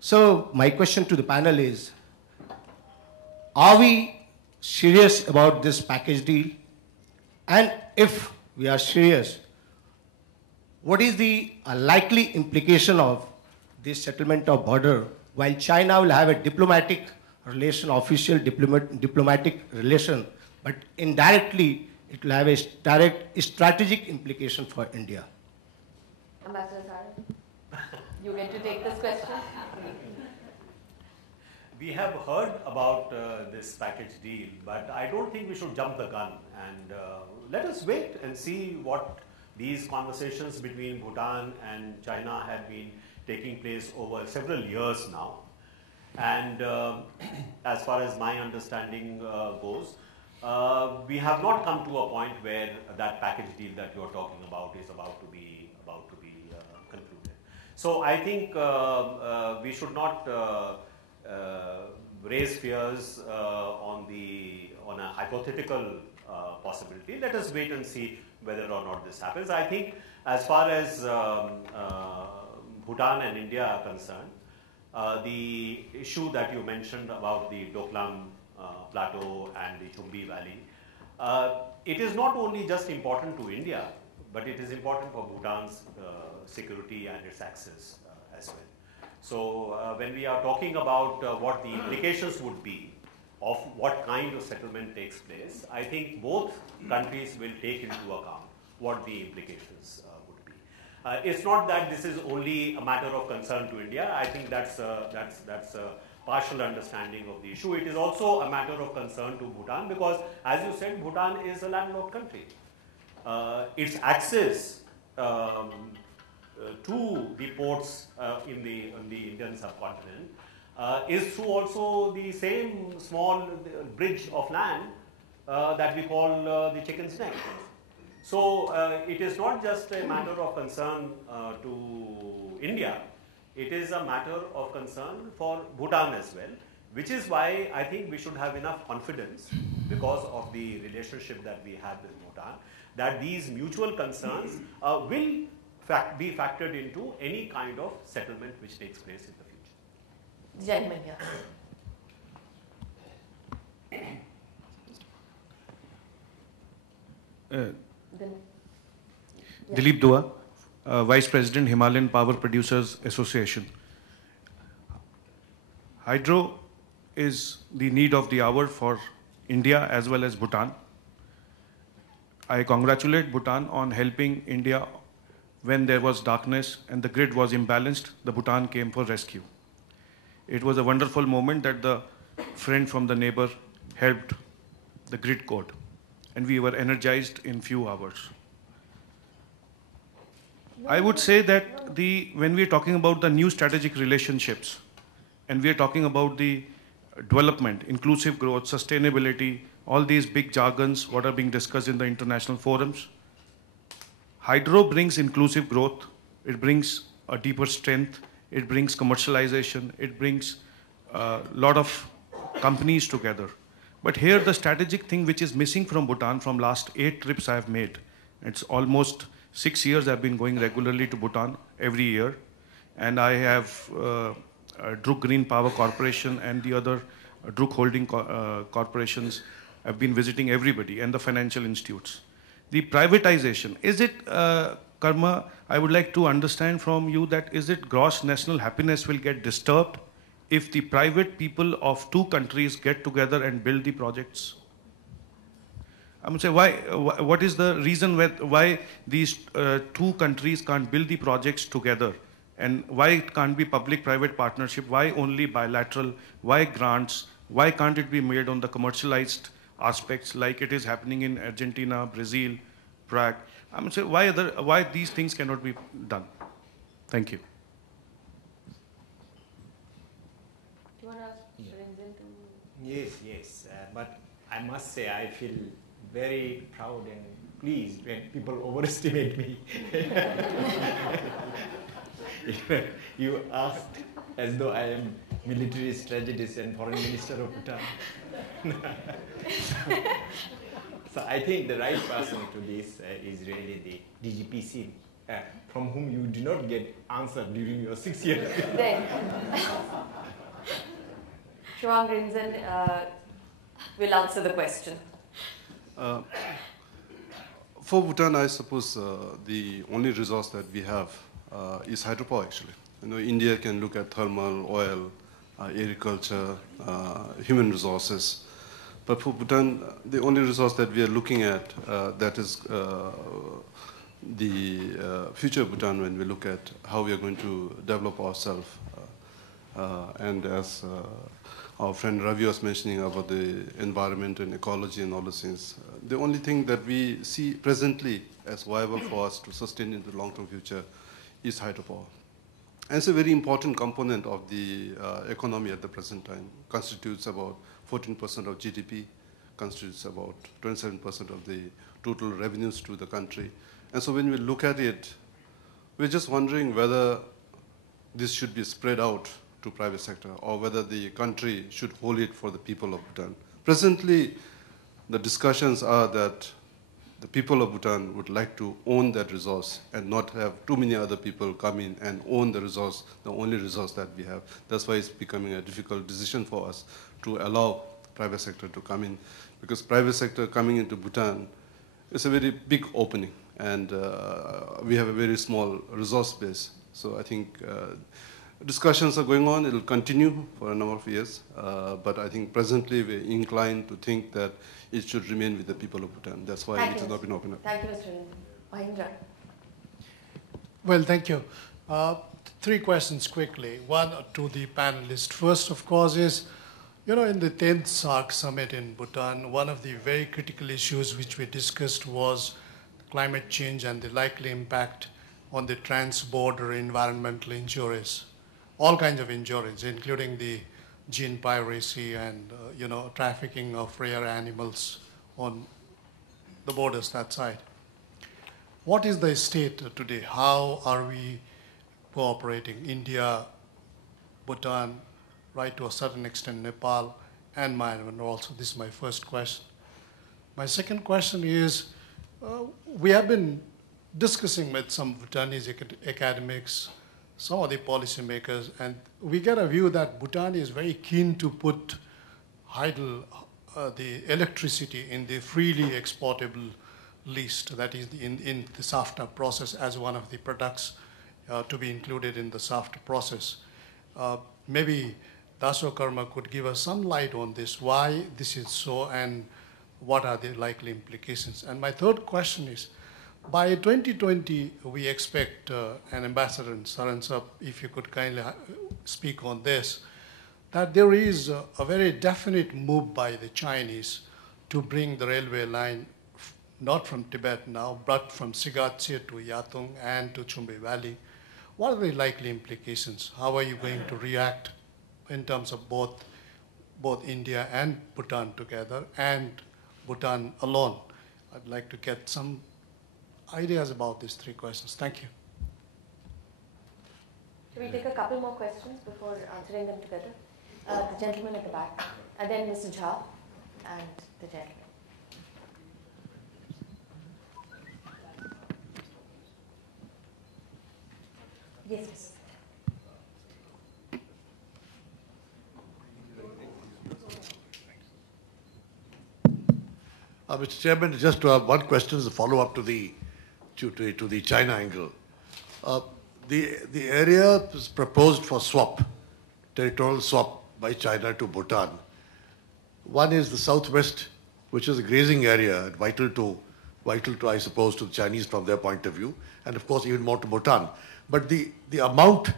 So my question to the panel is, are we serious about this package deal? And if we are serious, what is the likely implication of this settlement of border, while China will have a diplomatic relation, official diplomatic relation, but indirectly it will have a direct strategic implication for India? Ambassador Sarah, you get to take this question. We have heard about this package deal, but I don't think we should jump the gun, and let us wait and see what these conversations between Bhutan and China have been taking place over several years now. And as far as my understanding goes, we have not come to a point where that package deal that you are talking about is about to be concluded. So I think we should not raise fears on a hypothetical possibility. Let us wait and see whether or not this happens. I think as far as Bhutan and India are concerned, the issue that you mentioned about the Doklam Plateau and the Chumbi Valley, it is not only just important to India, but it is important for Bhutan's security and its access as well. So when we are talking about what the implications would be of what kind of settlement takes place, I think both countries will take into account what the implications would be. It's not that this is only a matter of concern to India. I think that's a partial understanding of the issue. It is also a matter of concern to Bhutan because, as you said, Bhutan is a landlocked country. Its access to the ports in the Indian subcontinent is through also the same small bridge of land that we call the Chicken's Neck. So it is not just a matter of concern to India, it is a matter of concern for Bhutan as well, which is why I think we should have enough confidence because of the relationship that we have with Bhutan, that these mutual concerns will be factored into any kind of settlement which takes place in the future. Gentlemen here. Dilip Dua, Vice President, Himalayan Power Producers Association. Hydro is the need of the hour for India as well as Bhutan. I congratulate Bhutan on helping India when there was darkness and the grid was imbalanced. The Bhutan came for rescue. It was a wonderful moment that the friend from the neighbor helped the grid code, and we were energized in few hours. I would say that when we are talking about the new strategic relationships, and we are talking about the development, inclusive growth, sustainability, all these big jargons, what are being discussed in the international forums, hydro brings inclusive growth, it brings a deeper strength, it brings commercialization, it brings a lot of companies together. But here the strategic thing which is missing from Bhutan from last 8 trips I have made, it's almost 6 years I've been going regularly to Bhutan every year, and I have Druk Green Power Corporation and the other Druk holding corporations. I've been visiting everybody and the financial institutes. The privatization, is it, Karma, I would like to understand from you that is it gross national happiness will get disturbed if the private people of 2 countries get together and build the projects? I would say what is the reason why these 2 countries can't build the projects together? And why it can't be public-private partnership? Why only bilateral? Why grants? Why can't it be made on the commercialized aspects like it is happening in Argentina, Brazil, Prague? I mean, so why these things cannot be done? Thank you. Do you want to ask Rinzin to? Yes. But I must say I feel very proud and pleased when people overestimate me. You asked as though I am military strategist and foreign minister of Bhutan. So I think the right person to this is really the DGPC, from whom you do not get answer during your 6 years. Then, Shuang Rinzin will answer the question. For Bhutan, I suppose the only resource that we have is hydropower, actually. India can look at thermal, oil, agriculture, human resources. But for Bhutan, the only resource that we are looking at, that is the future of Bhutan when we look at how we are going to develop ourselves. And as our friend Ravi was mentioning about the environment and ecology and all those things, the only thing that we see presently as viable for us to sustain in the long-term future is hydropower. And it's a very important component of the economy at the present time. Constitutes about 14% of GDP, constitutes about 27% of the total revenues to the country. And so when we look at it, we're just wondering whether this should be spread out to private sector or whether the country should hold it for the people of Bhutan. Presently, the discussions are that the people of Bhutan would like to own that resource and not have too many other people come in and own the resource, the only resource that we have. That's why it's becoming a difficult decision for us to allow private sector to come in, because private sector coming into Bhutan is a very big opening, and we have a very small resource base. So I think discussions are going on. It will continue for a number of years, but I think presently we're inclined to think that it should remain with the people of Bhutan. That's why it has not been opened up. Thank you, Mr. Mahindra. Well, thank you. 3 questions quickly. One to the panelists. First, of course, is, in the 10th SAARC summit in Bhutan, one of the very critical issues which we discussed was climate change and the likely impact on the trans-border environmental injuries. All kinds of injuries, including the gene piracy and trafficking of rare animals on the borders that side. What is the state today? How are we cooperating? India, Bhutan, right to a certain extent Nepal, and Myanmar also. This is my first question. My second question is, we have been discussing with some Bhutanese academics, some of the policymakers, and we get a view that Bhutan is very keen to put the electricity in the freely exportable list, that is in the SAFTA process as one of the products to be included in the SAFTA process. Maybe Daso Karma could give us some light on this, why this is so, and what are the likely implications. And my third question is, by 2020, we expect, an ambassador in Saransup, if you could kindly speak on this, that there is a very definite move by the Chinese to bring the railway line, not from Tibet now, but from Sigatse to Yatung and to Chumbe Valley. What are the likely implications? How are you going to react in terms of both India and Bhutan together and Bhutan alone? I'd like to get some ideas about these 3 questions. Thank you. Should we take a couple more questions before answering them together? The gentleman at the back, and then Mr. Jha and the gentleman. Yes. Mr. Chairman, just to have one question as a follow-up to the China angle. The area is proposed for swap, territorial swap by China to Bhutan. One is the southwest, which is a grazing area, vital to, I suppose, to the Chinese from their point of view, and of course even more to Bhutan. But the amount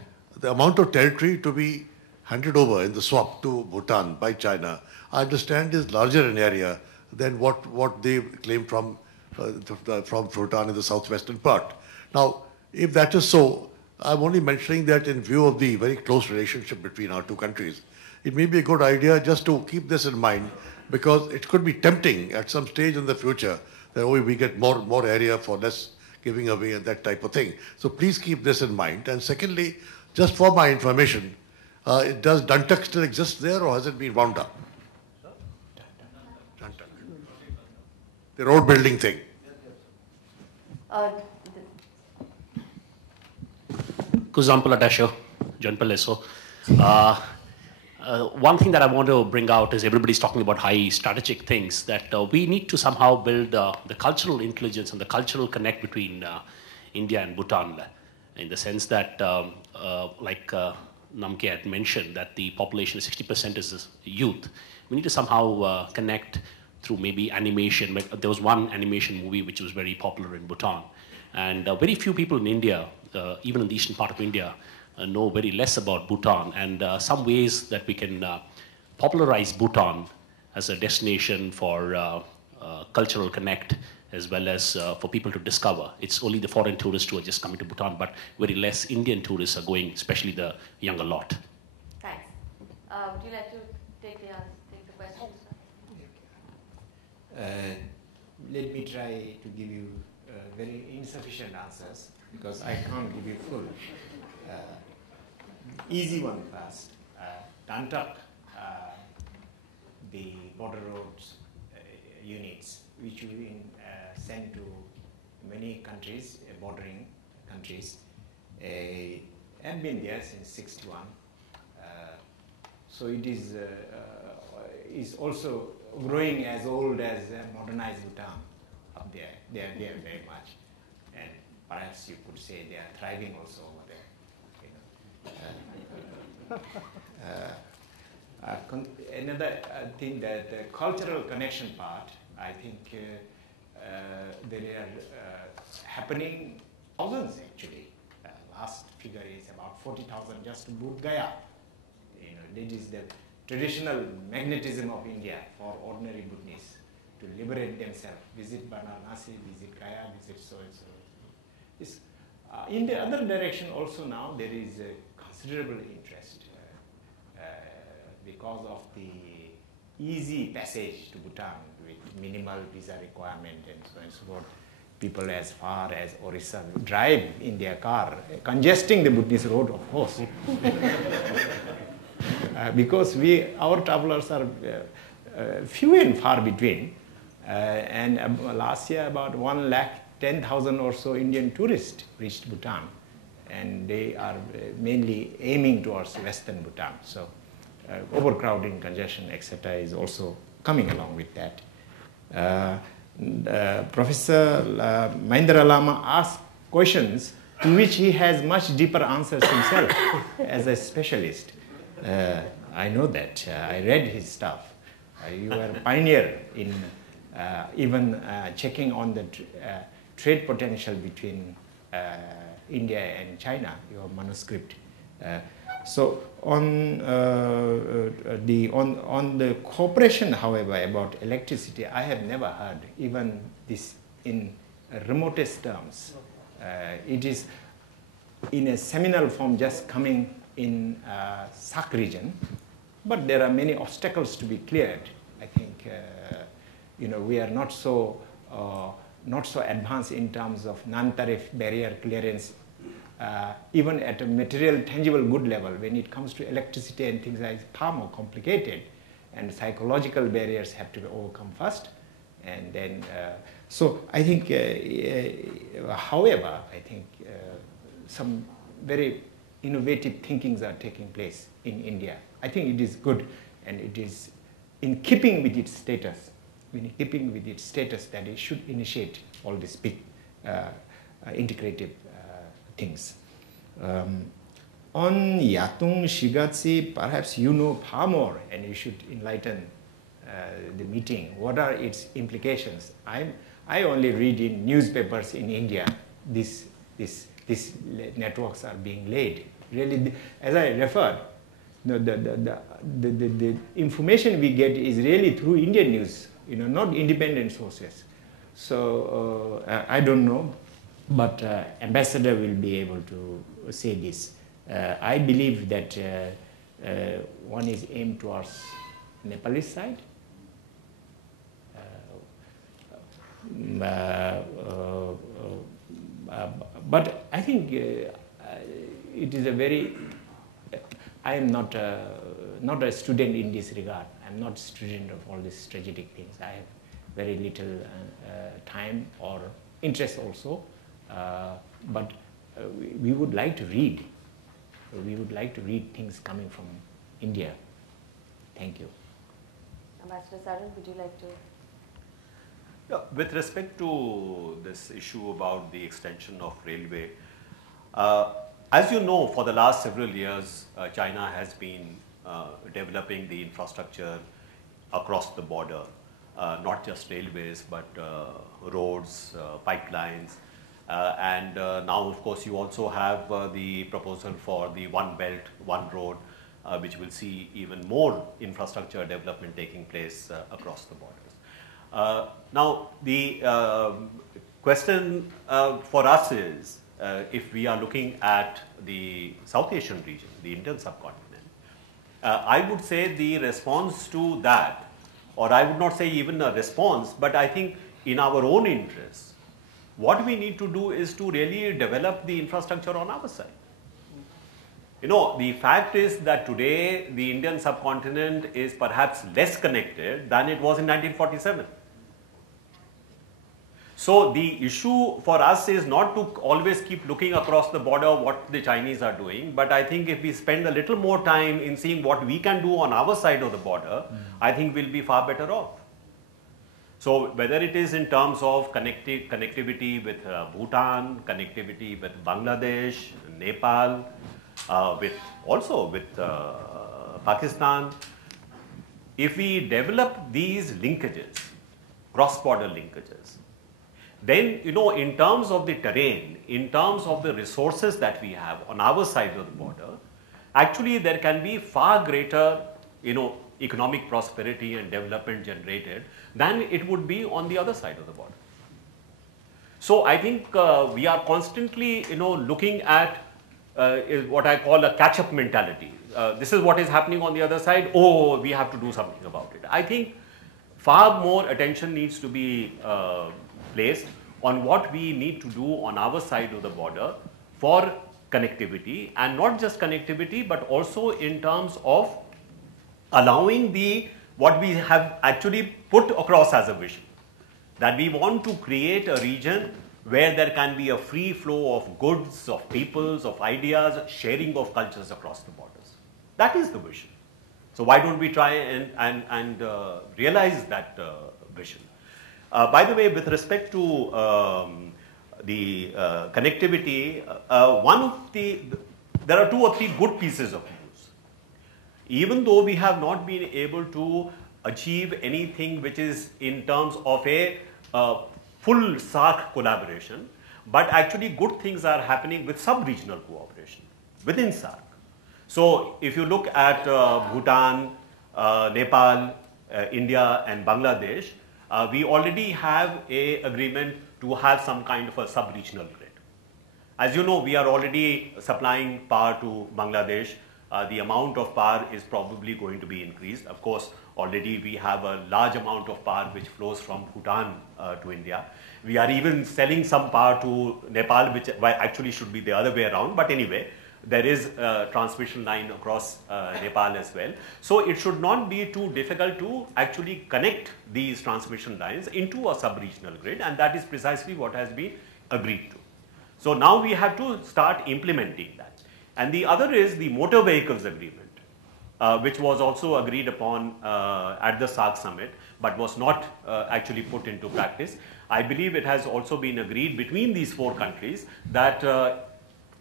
of territory to be handed over in the swap to Bhutan by China, I understand is larger in area than what they claim from Bhutan in the southwestern part. Now, if that is so, I'm only mentioning that in view of the very close relationship between our two countries. It may be a good idea just to keep this in mind, because it could be tempting at some stage in the future that we get more area for less giving away and that type of thing. So please keep this in mind. And secondly, just for my information, does Dantak still exist there, or has it been wound up? Dantak. The road building thing. Kuzampala Dasho, John Paleso. One thing that I want to bring out is everybody's talking about high strategic things, that we need to somehow build the cultural intelligence and the cultural connect between India and Bhutan, in the sense that, like Namke had mentioned, that the population, 60% is youth. We need to somehow connect through maybe animation. There was one animation movie which was very popular in Bhutan. And very few people in India, even in the eastern part of India, know very less about Bhutan, and some ways that we can popularize Bhutan as a destination for cultural connect, as well as for people to discover. It's only the foreign tourists who are just coming to Bhutan, but very less Indian tourists are going, especially the younger lot. Thanks. Would you like to take the question? Let me try to give you very insufficient answers, because I can't give you full. Easy one first. Dantak, the border roads units, which we send to many countries, bordering countries, have been there since '61. So it is also growing as old as modernized Bhutan up there. They are there very much, and perhaps you could say they are thriving also over there. Another thing, that the cultural connection part, I think there are happening thousands actually. Last figure is about 40,000 just to Bodh Gaya. That is the traditional magnetism of India for ordinary Bhutanese to liberate themselves. Visit Varanasi, visit Gaya, visit so and so. In the other direction also now there is a considerable interest because of the easy passage to Bhutan with minimal visa requirement and so on and so forth. People as far as Orissa drive in their car, congesting the Bhutanese road, of course. Because our travelers are few and far between. And last year about 110,000 or so Indian tourists reached Bhutan. And they are mainly aiming towards western Bhutan. So overcrowding, congestion, etc. is also coming along with that. Professor Mahindra Lama asked questions to which he has much deeper answers himself as a specialist. I know that. I read his stuff. You were a pioneer in even checking on the trade potential between India and China, your manuscript. So on the cooperation, however, about electricity, I have never heard even this in remotest terms. It is in a seminal form just coming in SAC region, but there are many obstacles to be cleared. I think we are not so advanced in terms of non-tariff barrier clearance, even at a material, tangible good level. When it comes to electricity and things like far more complicated, and psychological barriers have to be overcome first, and then. So I think, however, I think some very innovative thinkings are taking place in India. I think it is good, and it is in keeping with its status. That it should initiate all these big integrative things. On Yatung Shigatsi, perhaps you know far more, and you should enlighten the meeting. What are its implications? I only read in newspapers in India these networks are being laid. Really, as I referred, the information we get is really through Indian news, not independent sources. So I don't know, but ambassador will be able to say this. I believe that one is aimed towards Nepalese side. But I think it is a very, I am not a student in this regard. I am not a student of all these strategic things. I have very little time or interest also. But we would like to read. We would like to read things coming from India. Thank you. Ambassador Saran, would you like to? Yeah, with respect to this issue about the extension of railway, as you know, for the last several years, China has been developing the infrastructure across the border, not just railways, but roads, pipelines, and now, of course, you also have the proposal for the One Belt, One Road, which will see even more infrastructure development taking place across the borders. Now, the question for us is, if we are looking at the South Asian region, the Indian subcontinent, I would say the response to that, or I would not say even a response, but I think in our own interest, what we need to do is to really develop the infrastructure on our side. The fact is that today the Indian subcontinent is perhaps less connected than it was in 1947. So the issue for us is not to always keep looking across the border what the Chinese are doing, but I think if we spend a little more time in seeing what we can do on our side of the border, I think we'll be far better off. So whether it is in terms of connectivity with Bhutan, connectivity with Bangladesh, Nepal, also with Pakistan, if we develop these linkages, cross-border linkages, then, in terms of the terrain, in terms of the resources that we have on our side of the border, actually there can be far greater, economic prosperity and development generated than it would be on the other side of the border. So I think we are constantly, looking at is what I call a catch-up mentality. This is what is happening on the other side. Oh, we have to do something about it. I think far more attention needs to be placed on what we need to do on our side of the border for connectivity, and not just connectivity, but also in terms of allowing what we have actually put across as a vision, that we want to create a region where there can be a free flow of goods, of peoples, of ideas, sharing of cultures across the borders. That is the vision. So why don't we try and realize that vision? By the way, with respect to the connectivity, there are 2 or 3 good pieces of news. Even though we have not been able to achieve anything which is in terms of a full SAARC collaboration, but actually good things are happening with sub-regional cooperation within SAARC. So if you look at Bhutan, Nepal, India and Bangladesh, we already have an agreement to have some kind of a sub-regional grid. As you know, we are already supplying power to Bangladesh. The amount of power is probably going to be increased. Of course, already we have a large amount of power which flows from Bhutan to India. We are even selling some power to Nepal, which actually should be the other way around. But anyway, there is a transmission line across Nepal as well. So it should not be too difficult to actually connect these transmission lines into a sub-regional grid, and that is precisely what has been agreed to. So now we have to start implementing that. And the other is the motor vehicles agreement, which was also agreed upon at the SAARC summit, but was not actually put into practice. I believe it has also been agreed between these 4 countries that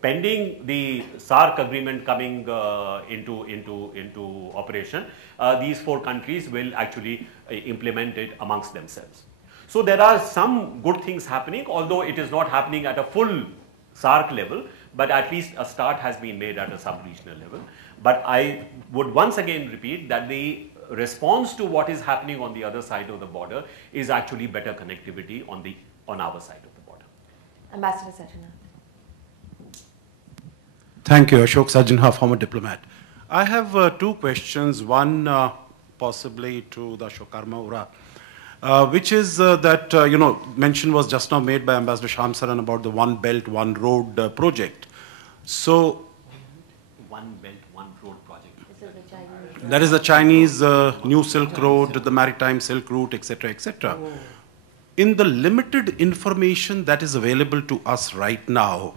pending the SAARC agreement coming into operation, these 4 countries will actually implement it amongst themselves. So there are some good things happening, although it is not happening at a full SAARC level, but at least a start has been made at a sub-regional level. But I would once again repeat that the response to what is happening on the other side of the border is actually better connectivity on our side of the border. Ambassador Sajjanha. Thank you, Ashok Sajjanha, former diplomat. I have two questions. One possibly to Dasho Karma Ura, which is that, mention was just now made by Ambassador Shamsaran about the One Belt, One Road project. So, One Belt, One Road project. That is the Chinese New Silk Road, the Maritime Silk Route, etc., etc. In the limited information that is available to us right now,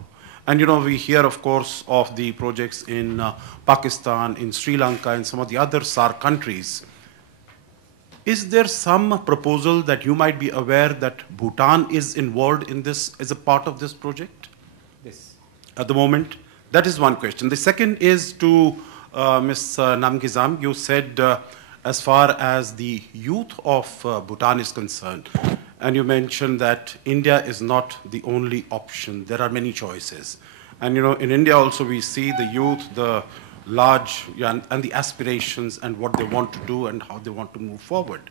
and we hear, of course, of the projects in Pakistan, in Sri Lanka, and some of the other SAARC countries. Is there some proposal that you might be aware that Bhutan is involved in this as a part of this project? Yes. At the moment? That is one question. The second is to Ms. Namgizam. You said as far as the youth of Bhutan is concerned, and you mentioned that India is not the only option. There are many choices. And in India also we see the youth, the large, and the aspirations and what they want to do and how they want to move forward.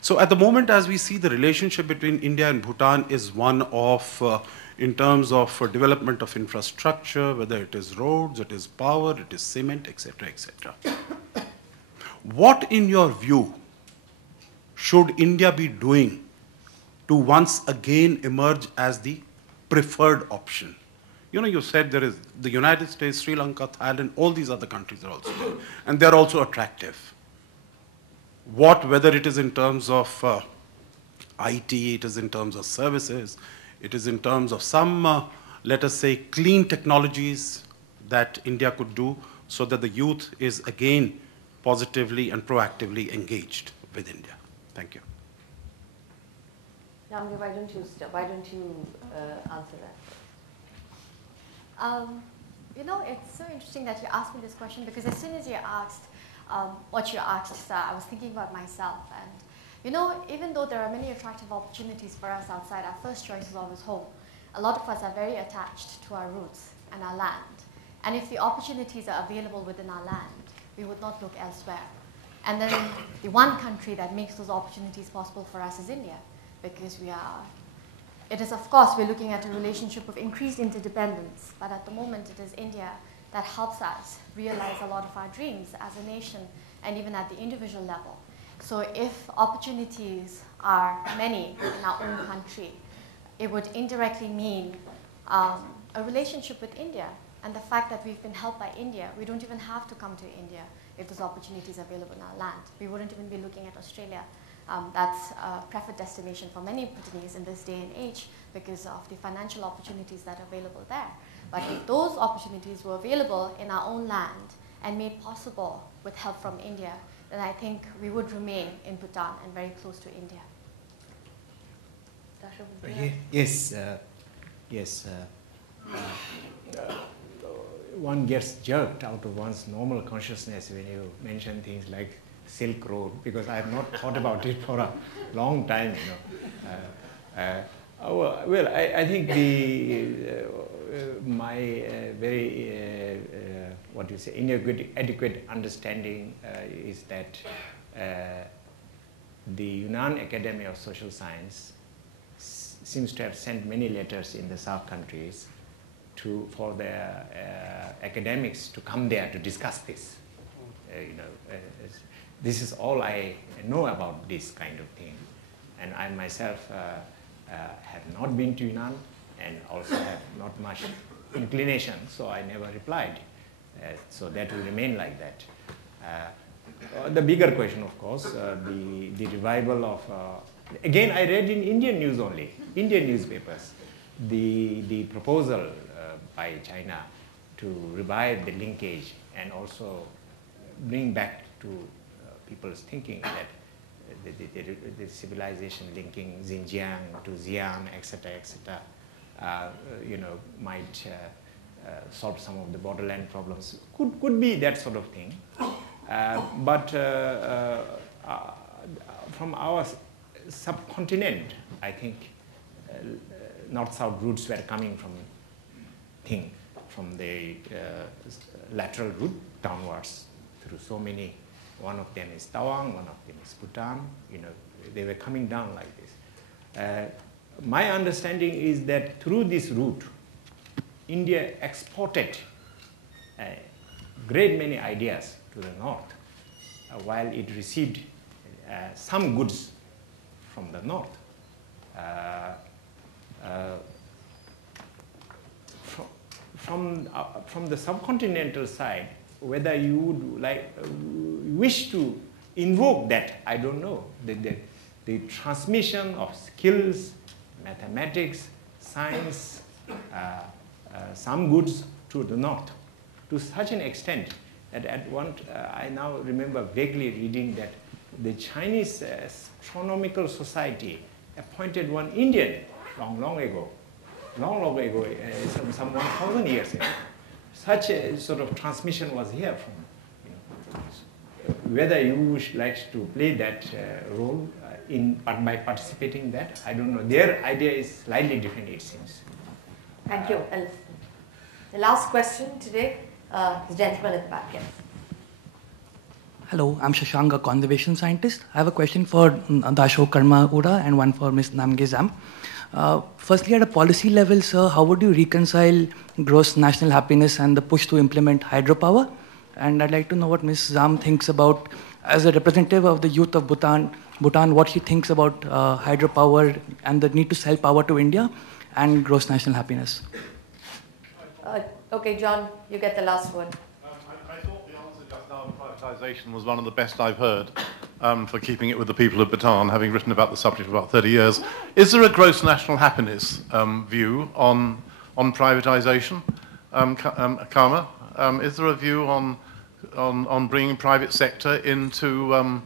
So at the moment, as we see, the relationship between India and Bhutan is one of, in terms of development of infrastructure, whether it is roads, it is power, it is cement, etc., etc. What, in your view, should India be doing to once again emerge as the preferred option? You said there is the United States, Sri Lanka, Thailand, all these other countries are also there, and they're also attractive. Whether it is in terms of IT, it is in terms of services, it is in terms of some, let us say, clean technologies that India could do so that the youth is again positively and proactively engaged with India. Thank you. Namge, why don't you answer that? It's so interesting that you asked me this question, because as soon as you asked what you asked, I was thinking about myself. And even though there are many attractive opportunities for us outside, our first choice is always home. A lot of us are very attached to our roots and our land. And if the opportunities are available within our land, we would not look elsewhere. And then the one country that makes those opportunities possible for us is India, because of course, we're looking at a relationship of increased interdependence, but at the moment it is India that helps us realize a lot of our dreams as a nation and even at the individual level. So if opportunities are many in our own country, it would indirectly mean a relationship with India. And the fact that we've been helped by India, we don't even have to come to India if those opportunities are available in our land. We wouldn't even be looking at Australia. That's a preferred destination for many Bhutanese in this day and age because of the financial opportunities that are available there. But if those opportunities were available in our own land and made possible with help from India, then I think we would remain in Bhutan and very close to India. Yes. One gets jerked out of one's normal consciousness when you mention things like Silk Road, because I have not thought about it for a long time. I think my very inadequate understanding is that the Yunnan Academy of Social Science seems to have sent many letters in the SAARC countries for their academics to come there to discuss this. This is all I know about this kind of thing. And I myself have not been to Yunnan and also have not much inclination, so I never replied. So that will remain like that. The bigger question, of course, the revival of, again, I read in Indian news only, Indian newspapers, the proposal by China to revive the linkage and also bring back to people's thinking that the civilization linking Xinjiang to Xi'an, etc., might solve some of the borderland problems. Could be that sort of thing. But from our subcontinent, I think north-south routes were coming from thing. from the lateral route downwards through so many. One of them is Tawang, one of them is Bhutan. They were coming down like this. My understanding is that through this route, India exported a great many ideas to the north, while it received some goods from the north. From the subcontinental side, whether you would wish to invoke that, I don't know. The transmission of skills, mathematics, science, some goods to the north, to such an extent that at one, I now remember vaguely reading that the Chinese Astronomical Society appointed one Indian long ago, some 1,000 years ago. Such a sort of transmission was here from, whether you would like to play that role by participating in that, I don't know. Their idea is slightly different, it seems. Thank you. And the last question today, the gentleman at the back. Yes. Hello, I'm Shashank, a conservation scientist. I have a question for Dasho Karma Ura and one for Ms. Namge Zam. Firstly, at a policy level, sir, how would you reconcile gross national happiness and the push to implement hydropower? And I'd like to know what Ms. Zam thinks about, as a representative of the youth of Bhutan, what she thinks about hydropower and the need to sell power to India and gross national happiness. Okay, John, you get the last word. I thought the answer just now on privatisation was one of the best I've heard for keeping it with the people of Bhutan, having written about the subject for about 30 years. Is there a gross national happiness view on privatisation, Karma? Is there a view on bringing private sector into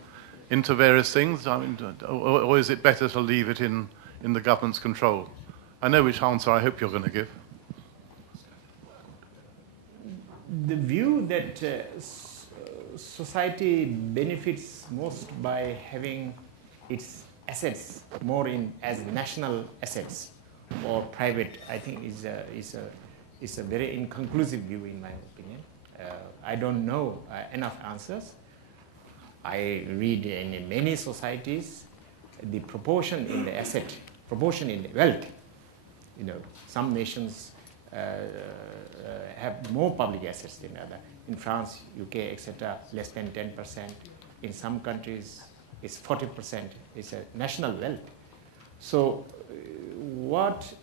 various things? I mean, or is it better to leave it in the government's control? I know which answer I hope you're going to give. The view that society benefits most by having its assets more as national assets or private, I think is a very inconclusive view in my opinion. I don't know enough answers. I read in many societies the proportion in the asset, proportion in the wealth. Some nations have more public assets than others. In France, UK, etc., less than 10%. In some countries, it's 40%. It's a national wealth. So what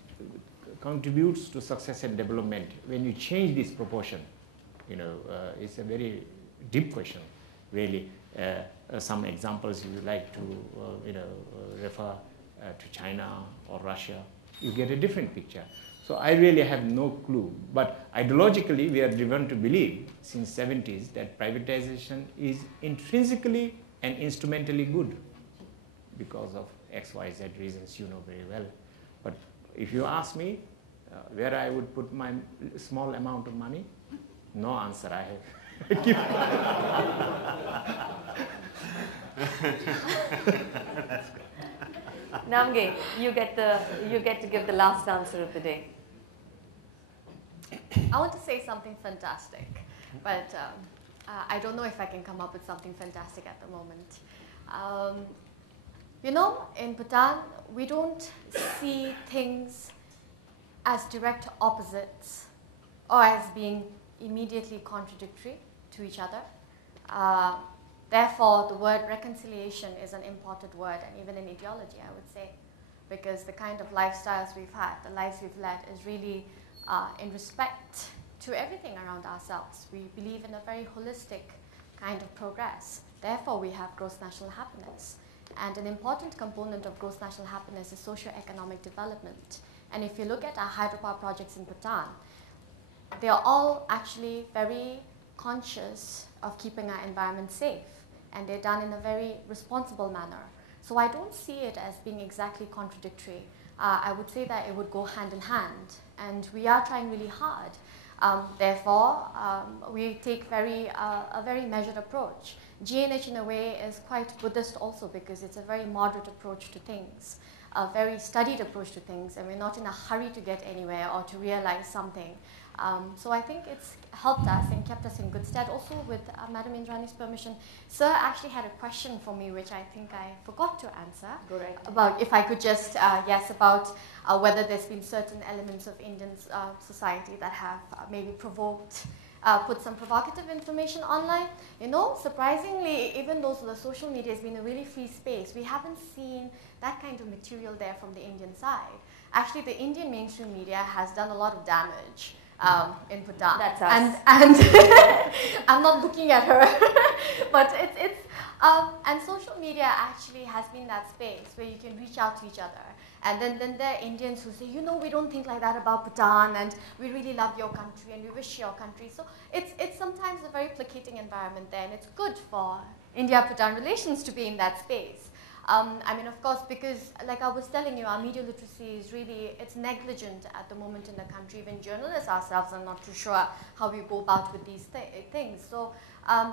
contributes to success and development when you change this proportion? It's a very deep question, really. Some examples you would like to refer to China or Russia, you get a different picture. So I really have no clue. But ideologically, we are driven to believe since 70s that privatization is intrinsically and instrumentally good because of X, Y, Z reasons you know very well. But if you ask me where I would put my small amount of money, no answer I have. Namge, you get to give the last answer of the day. I want to say something fantastic, but I don't know if I can come up with something fantastic at the moment. In Bhutan, we don't see things as direct opposites or as being immediately contradictory to each other. Therefore, the word reconciliation is an important word, and even in ideology, I would say, because the kind of lifestyles we've had, the lives we've led, is really in respect to everything around ourselves. We believe in a very holistic kind of progress. Therefore, we have gross national happiness. And an important component of gross national happiness is socio-economic development. And if you look at our hydropower projects in Bhutan, they are all actually very conscious of keeping our environment safe. And they're done in a very responsible manner. So I don't see it as being exactly contradictory. I would say that it would go hand in hand. And we are trying really hard. Therefore, we take a very measured approach. GNH, in a way, is quite Buddhist also because it's a very moderate approach to things, a very studied approach to things, and we're not in a hurry to get anywhere or to realize something. So I think it's helped us and kept us in good stead. Also with Madam Indrani's permission, Sir actually had a question for me which I think I forgot to answer. Go right. About if I could just, yes, about whether there's been certain elements of Indian society that have maybe provoked, put some provocative information online. You know, surprisingly, even though the social media has been a really free space, we haven't seen that kind of material there from the Indian side. Actually, the Indian mainstream media has done a lot of damage in Bhutan. That's us. And I'm not looking at her, but and social media actually has been that space where you can reach out to each other. And then there are Indians who say, you know, we don't think like that about Bhutan, and we really love your country, and we wish your country. So it's sometimes a very placating environment there, and it's good for India-Bhutan relations to be in that space. I mean, of course, because like I was telling you, our media literacy is really, it's negligent at the moment in the country. Even journalists ourselves are not too sure how we go about with these things. So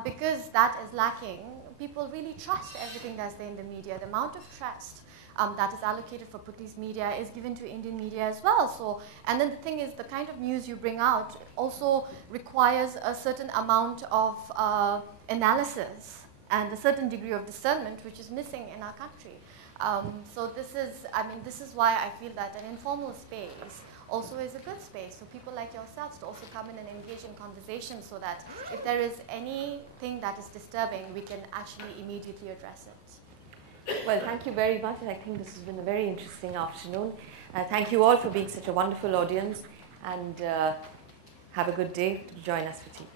because that is lacking, people really trust everything that's there in the media. The amount of trust that is allocated for Bhutanese media is given to Indian media as well. So, and then the thing is, the kind of news you bring out also requires a certain amount of analysis and a certain degree of discernment, which is missing in our country. So this is why I feel that an informal space also is a good space for people like yourselves to also come in and engage in conversation, so that if there is anything that is disturbing, we can actually immediately address it. Well, thank you very much. I think this has been a very interesting afternoon. Thank you all for being such a wonderful audience, and have a good day. Join us for tea.